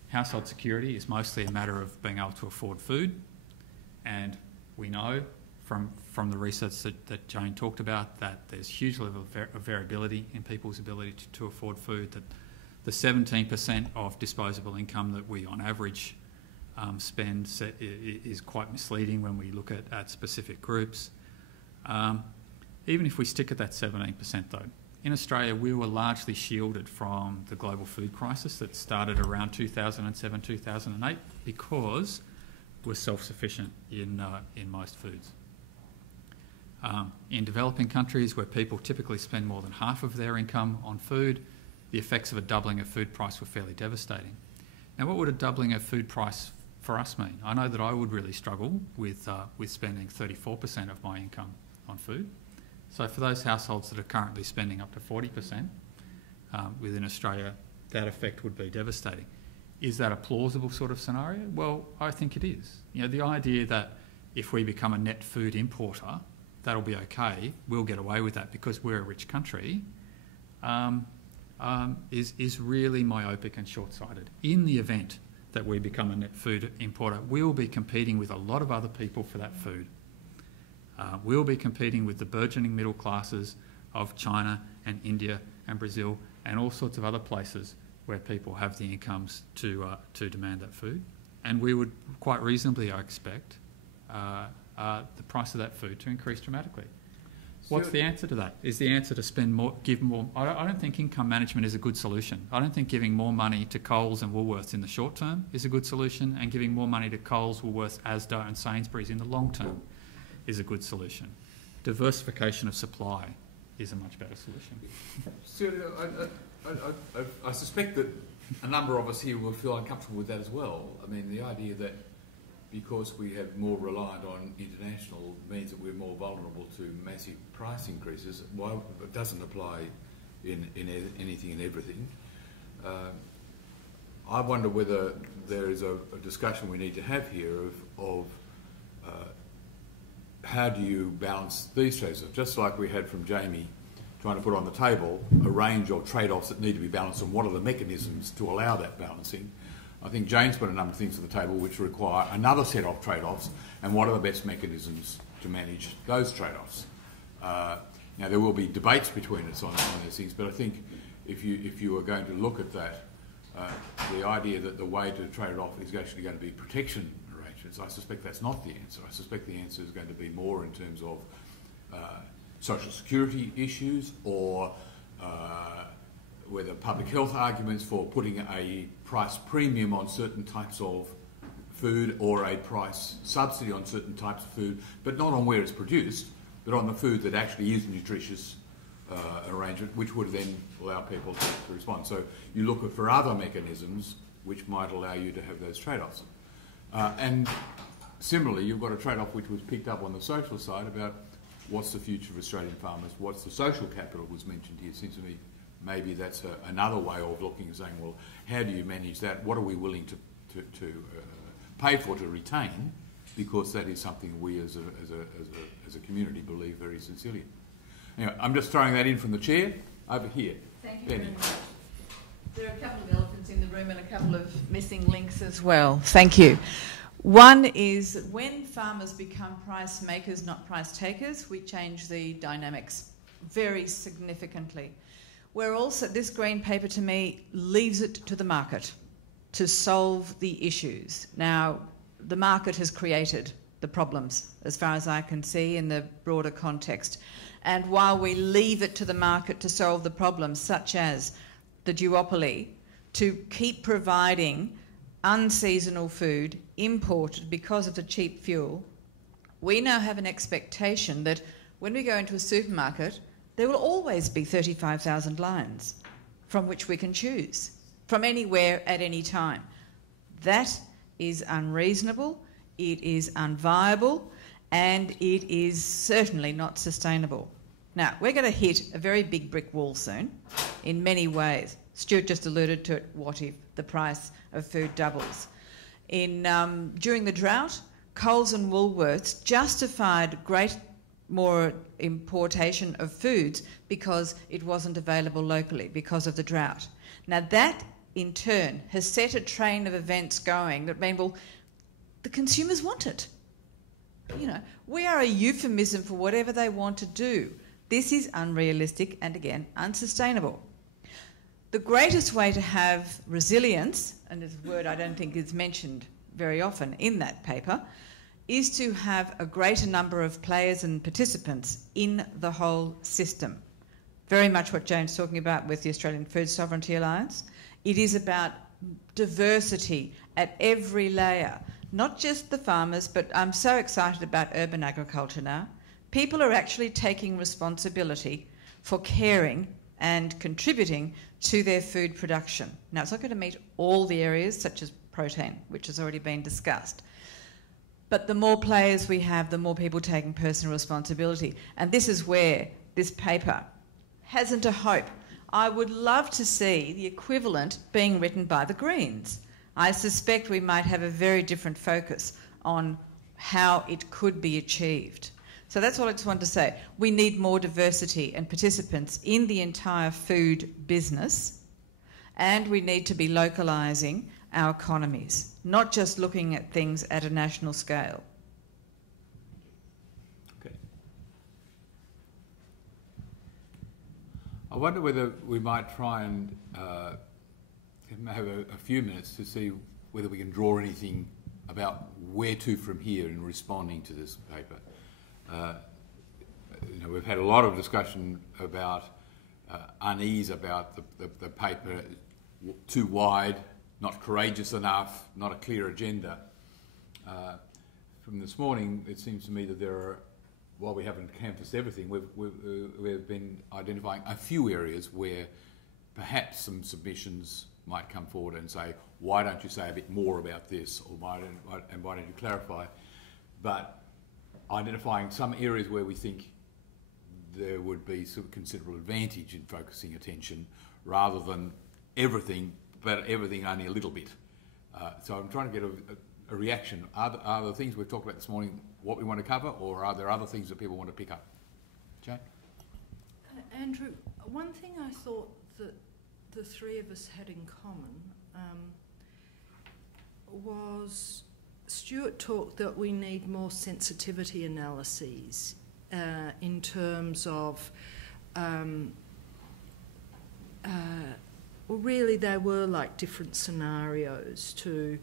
household security is mostly a matter of being able to afford food, and we know from the research that Jane talked about that there's huge level of variability in people's ability to afford food, that the 17% of disposable income that we on average spend is quite misleading when we look at specific groups. Even if we stick at that 17% though, in Australia we were largely shielded from the global food crisis that started around 2007-2008 because we're self-sufficient in most foods. In developing countries where people typically spend more than half of their income on food, the effects of a doubling of food price were fairly devastating. Now, what would a doubling of food price for us mean? I know that I would really struggle with spending 34% of my income on food. So for those households that are currently spending up to 40% within Australia, that effect would be devastating. Is that a plausible sort of scenario? Well, I think it is. The idea that if we become a net food importer, that'll be okay, we'll get away with that because we're a rich country, is really myopic and short-sighted. In the event that we become a net food importer, we will be competing with a lot of other people for that food. We will be competing with the burgeoning middle classes of China and India and Brazil and all sorts of other places where people have the incomes to demand that food. And we would quite reasonably, I expect, the price of that food to increase dramatically. What's the answer to that? Is the answer to spend more, give more? I don't think income management is a good solution. I don't think giving more money to Coles and Woolworths in the short term is a good solution, and giving more money to Coles, Woolworths, Asda and Sainsbury's in the long term is a good solution. Diversification of supply is a much better solution. So I suspect that a number of us here will feel uncomfortable with that as well. I mean, the idea that because we have more reliant on international means that we're more vulnerable to massive price increases. Well, it doesn't apply in anything and everything. I wonder whether there is a discussion we need to have here of how do you balance these trade-offs? Just like we had from Jamie trying to put on the table a range of trade-offs that need to be balanced, and what are the mechanisms to allow that balancing. I think Jane's put a number of things to the table which require another set of trade-offs, and what are the best mechanisms to manage those trade-offs. Now, there will be debates between us on these things, but I think if you are going to look at that, the idea that the way to trade it off is actually going to be protection arrangements, I suspect that's not the answer. I suspect the answer is going to be more in terms of social security issues, or whether public health arguments for putting a price premium on certain types of food, or a price subsidy on certain types of food, but not on where it's produced, but on the food that actually is nutritious arrangement, which would then allow people to respond. So you look for other mechanisms which might allow you to have those trade-offs. And similarly, you've got a trade-off which was picked up on the social side about what's the future of Australian farmers, what's the social capital was mentioned here. It seems to me maybe that's another way of looking and saying, well, how do you manage that? What are we willing to pay for to retain? Because that is something we as a community believe very sincerely. Anyway, I'm just throwing that in from the chair. Over here. Thank you Penny. very much. There are a couple of elephants in the room and a couple of missing links as well. Thank you. One is when farmers become price makers, not price takers, we change the dynamics very significantly. We're also, this green paper to me leaves it to the market to solve the issues. Now, the market has created the problems, as far as I can see, in the broader context. And while we leave it to the market to solve the problems, such as the duopoly, to keep providing unseasonal food imported because of the cheap fuel, we now have an expectation that when we go into a supermarket, there will always be 35,000 lines from which we can choose, from anywhere at any time. That is unreasonable, it is unviable, and it is certainly not sustainable. Now, we're going to hit a very big brick wall soon, in many ways. Stuart just alluded to it, what if the price of food doubles? During the drought, Coles and Woolworths justified more importation of foods because it wasn't available locally because of the drought. Now that, in turn, has set a train of events going that mean, well, the consumers want it. You know, we are a euphemism for whatever they want to do. This is unrealistic and, again, unsustainable. The greatest way to have resilience, and it's a word I don't think is mentioned very often in that paper, is to have a greater number of players and participants in the whole system. Very much what Jane's talking about with the Australian Food Sovereignty Alliance. It is about diversity at every layer, not just the farmers, but I'm so excited about urban agriculture now. People are actually taking responsibility for caring and contributing to their food production. Now, it's not going to meet all the areas, such as protein, which has already been discussed. But the more players we have, the more people taking personal responsibility. And this is where this paper hasn't a hope. I would love to see the equivalent being written by the Greens. I suspect we might have a very different focus on how it could be achieved. So that's what I just wanted to say. We need more diversity and participants in the entire food business, and we need to be localising our economies, not just looking at things at a national scale. Okay. I wonder whether we might try and have a few minutes to see whether we can draw anything about where to from here in responding to this paper. You know, we've had a lot of discussion about unease about the paper, too wide, not courageous enough, not a clear agenda. From this morning, it seems to me that there are, while we haven't canvassed everything, we've been identifying a few areas where perhaps some submissions might come forward and say, why don't you say a bit more about this, or why don't you clarify? But identifying some areas where we think there would be some considerable advantage in focusing attention, rather than everything, but everything only a little bit. So I'm trying to get a reaction. Are the things we've talked about this morning what we want to cover, or are there other things that people want to pick up? Jane? Andrew, one thing I thought that the three of us had in common was Stuart talked that we need more sensitivity analyses in terms of, well, really there were like different scenarios to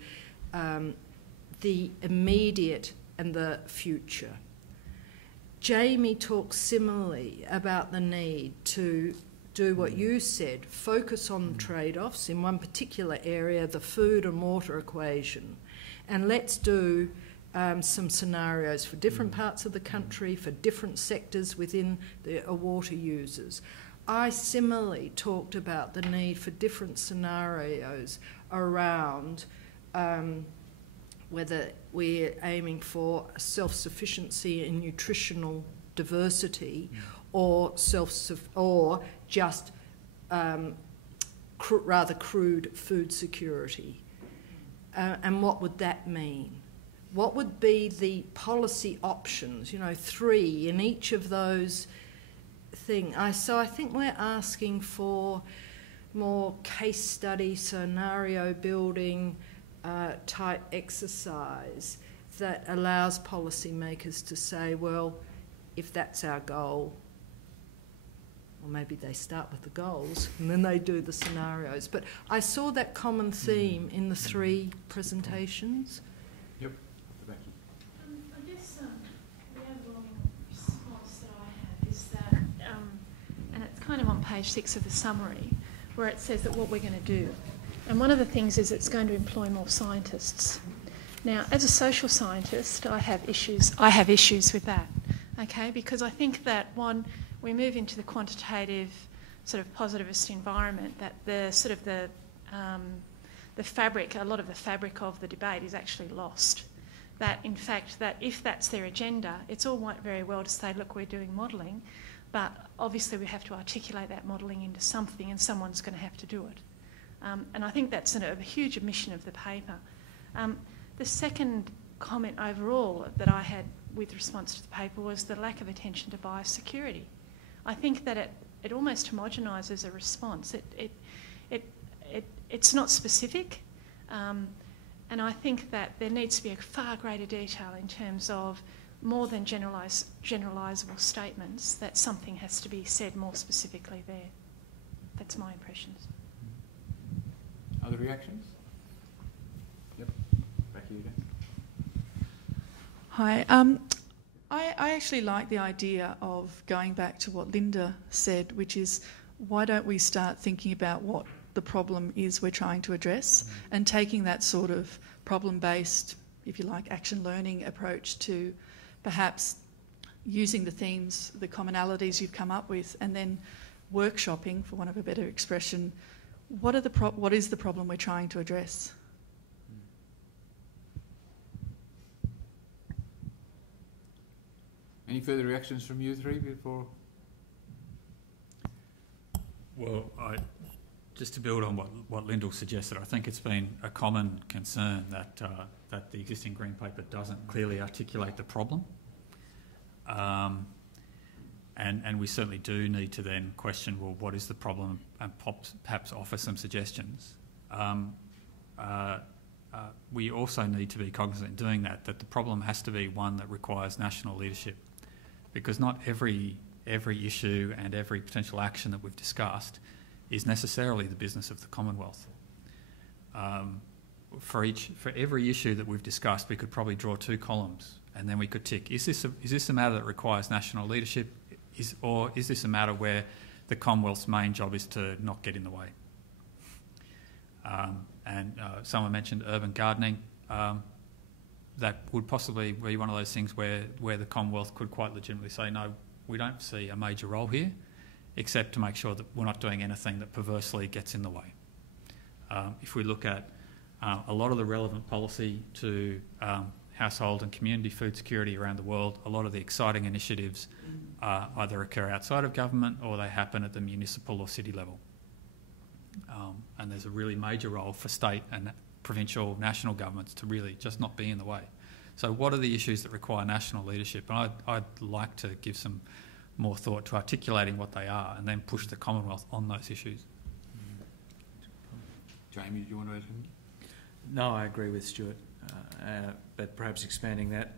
the immediate and the future. Jamie talks similarly about the need to do what you said, focus on trade-offs in one particular area, the food and water equation, and let's do some scenarios for different parts of the country, for different sectors within the water users. I similarly talked about the need for different scenarios around whether we're aiming for self-sufficiency in nutritional diversity, or just rather crude food security. And what would that mean? What would be the policy options? You know, 3 in each of those things. So I think we're asking for more case study, scenario building type exercise that allows policymakers to say, well, if that's our goal, or maybe they start with the goals and then they do the scenarios. But I saw that common theme in the 3 presentations. Yep. Thank you. I guess the overwhelming response that I have is that, and it's kind of on page 6 of the summary, where it says that what we're going to do. And one of the things is it's going to employ more scientists. Now, as a social scientist, I have issues with that, okay? Because I think that, one, we move into the quantitative sort of positivist environment, that the sort of the fabric, a lot of the fabric of the debate is actually lost. That in fact, that if that's their agenda, it's all very well to say, look, we're doing modelling, but obviously we have to articulate that modelling into something, and someone's going to have to do it. And I think that's a huge omission of the paper. The second comment overall that I had with response to the paper was the lack of attention to biosecurity. I think that it almost homogenises a response. It's not specific, and I think that there needs to be a far greater detail in terms of more than generalisable statements, that something has to be said more specifically there. That's my impressions. Other reactions? Yep. Back to you again. Hi. I actually like the idea of going back to what Linda said, which is, why don't we start thinking about what the problem is we're trying to address, and taking that sort of problem-based, if you like, action learning approach to perhaps using the themes, the commonalities you've come up with, and then workshopping, for want of a better expression, what is the problem we're trying to address? Any further reactions from you 3 before? Well, just to build on what Lyndall suggested, I think it's been a common concern that the existing Green Paper doesn't clearly articulate the problem. And we certainly do need to then question, well, what is the problem, and perhaps offer some suggestions. We also need to be cognizant in doing that the problem has to be one that requires national leadership, because not every issue and every potential action that we've discussed is necessarily the business of the Commonwealth. For every issue that we've discussed, we could probably draw 2 columns, and then we could tick: is this a matter that requires national leadership, or is this a matter where the Commonwealth's main job is to not get in the way? Someone mentioned urban gardening. That would possibly be one of those things where the Commonwealth could quite legitimately say, no, we don't see a major role here, except to make sure that we're not doing anything that perversely gets in the way. If we look at a lot of the relevant policy to household and community food security around the world, a lot of the exciting initiatives either occur outside of government or they happen at the municipal or city level. And there's a really major role for state and provincial, national governments to really just not be in the way. So what are the issues that require national leadership? And I'd like to give some more thought to articulating what they are and then push the Commonwealth on those issues. Jamie, do you want to add something? No, I agree with Stuart, but perhaps expanding that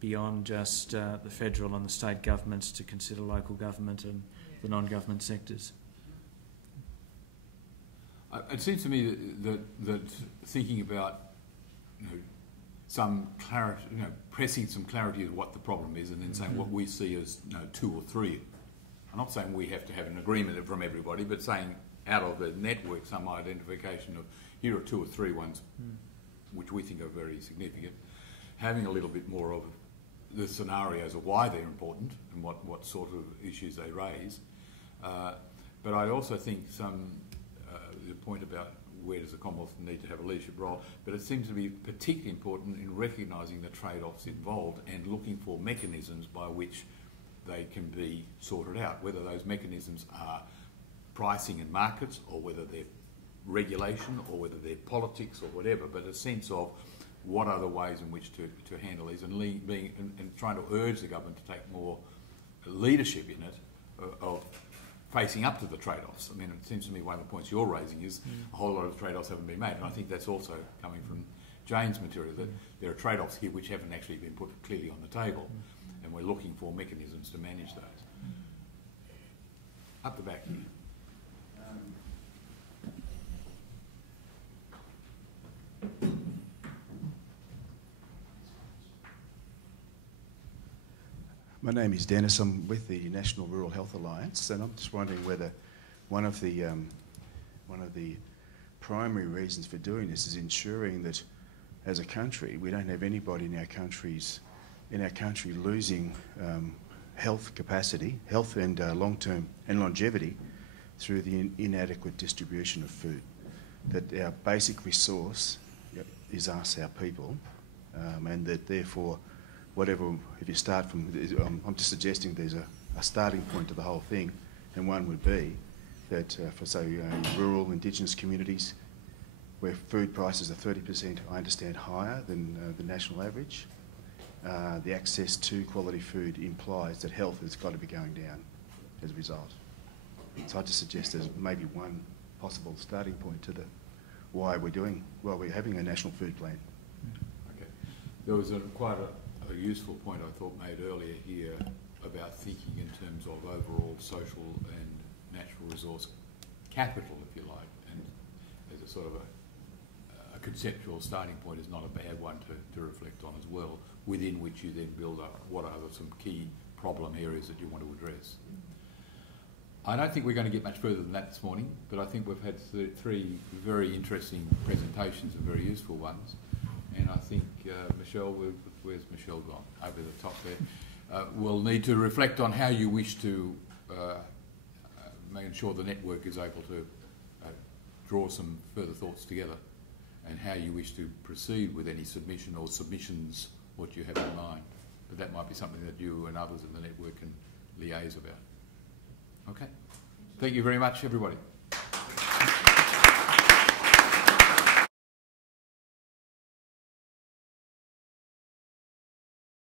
beyond just the federal and the state governments to consider local government and the non-government sectors. It seems to me that thinking about some clarity, pressing some clarity of what the problem is, and then saying what we see as 2 or 3. I'm not saying we have to have an agreement from everybody, but saying out of the network some identification of here are 2 or 3 ones which we think are very significant. Having a little bit more of the scenarios of why they're important and what sort of issues they raise. But I also think the point about where does the Commonwealth need to have a leadership role, but it seems to be particularly important in recognising the trade-offs involved and looking for mechanisms by which they can be sorted out, whether those mechanisms are pricing and markets or whether they're regulation or whether they're politics or whatever, but a sense of what are the ways in which to handle these and trying to urge the government to take more leadership in it of facing up to the trade-offs. I mean, it seems to me one of the points you're raising is a whole lot of trade-offs haven't been made, and I think that's also coming from Jane's material, that there are trade-offs here which haven't actually been put clearly on the table, and we're looking for mechanisms to manage those. Up the back here. My name is Dennis. I'm with the National Rural Health Alliance, and I'm just wondering whether one of the primary reasons for doing this is ensuring that, as a country, we don't have anybody in our country losing health capacity, health and long-term and longevity through the inadequate distribution of food. That our basic resource is us, our people, and that therefore, if you start from, I'm just suggesting there's a starting point to the whole thing, and one would be that for, say, rural Indigenous communities, where food prices are 30%, I understand, higher than the national average, the access to quality food implies that health has got to be going down as a result. So I just suggest there's maybe one possible starting point to why we're having a national food plan. Okay. There was quite a useful point I thought made earlier here about thinking in terms of overall social and natural resource capital, if you like, and as a sort of a conceptual starting point is not a bad one to reflect on as well, within which you then build up what are some key problem areas that you want to address. I don't think we're going to get much further than that this morning, but I think we've had 3 very interesting presentations and very useful ones. And I think Michelle, where's Michelle gone? Over the top there. We'll need to reflect on how you wish to make sure the network is able to draw some further thoughts together, and how you wish to proceed with any submission or submissions, what you have in mind. But that might be something that you and others in the network can liaise about. Okay. Thank you very much, everybody.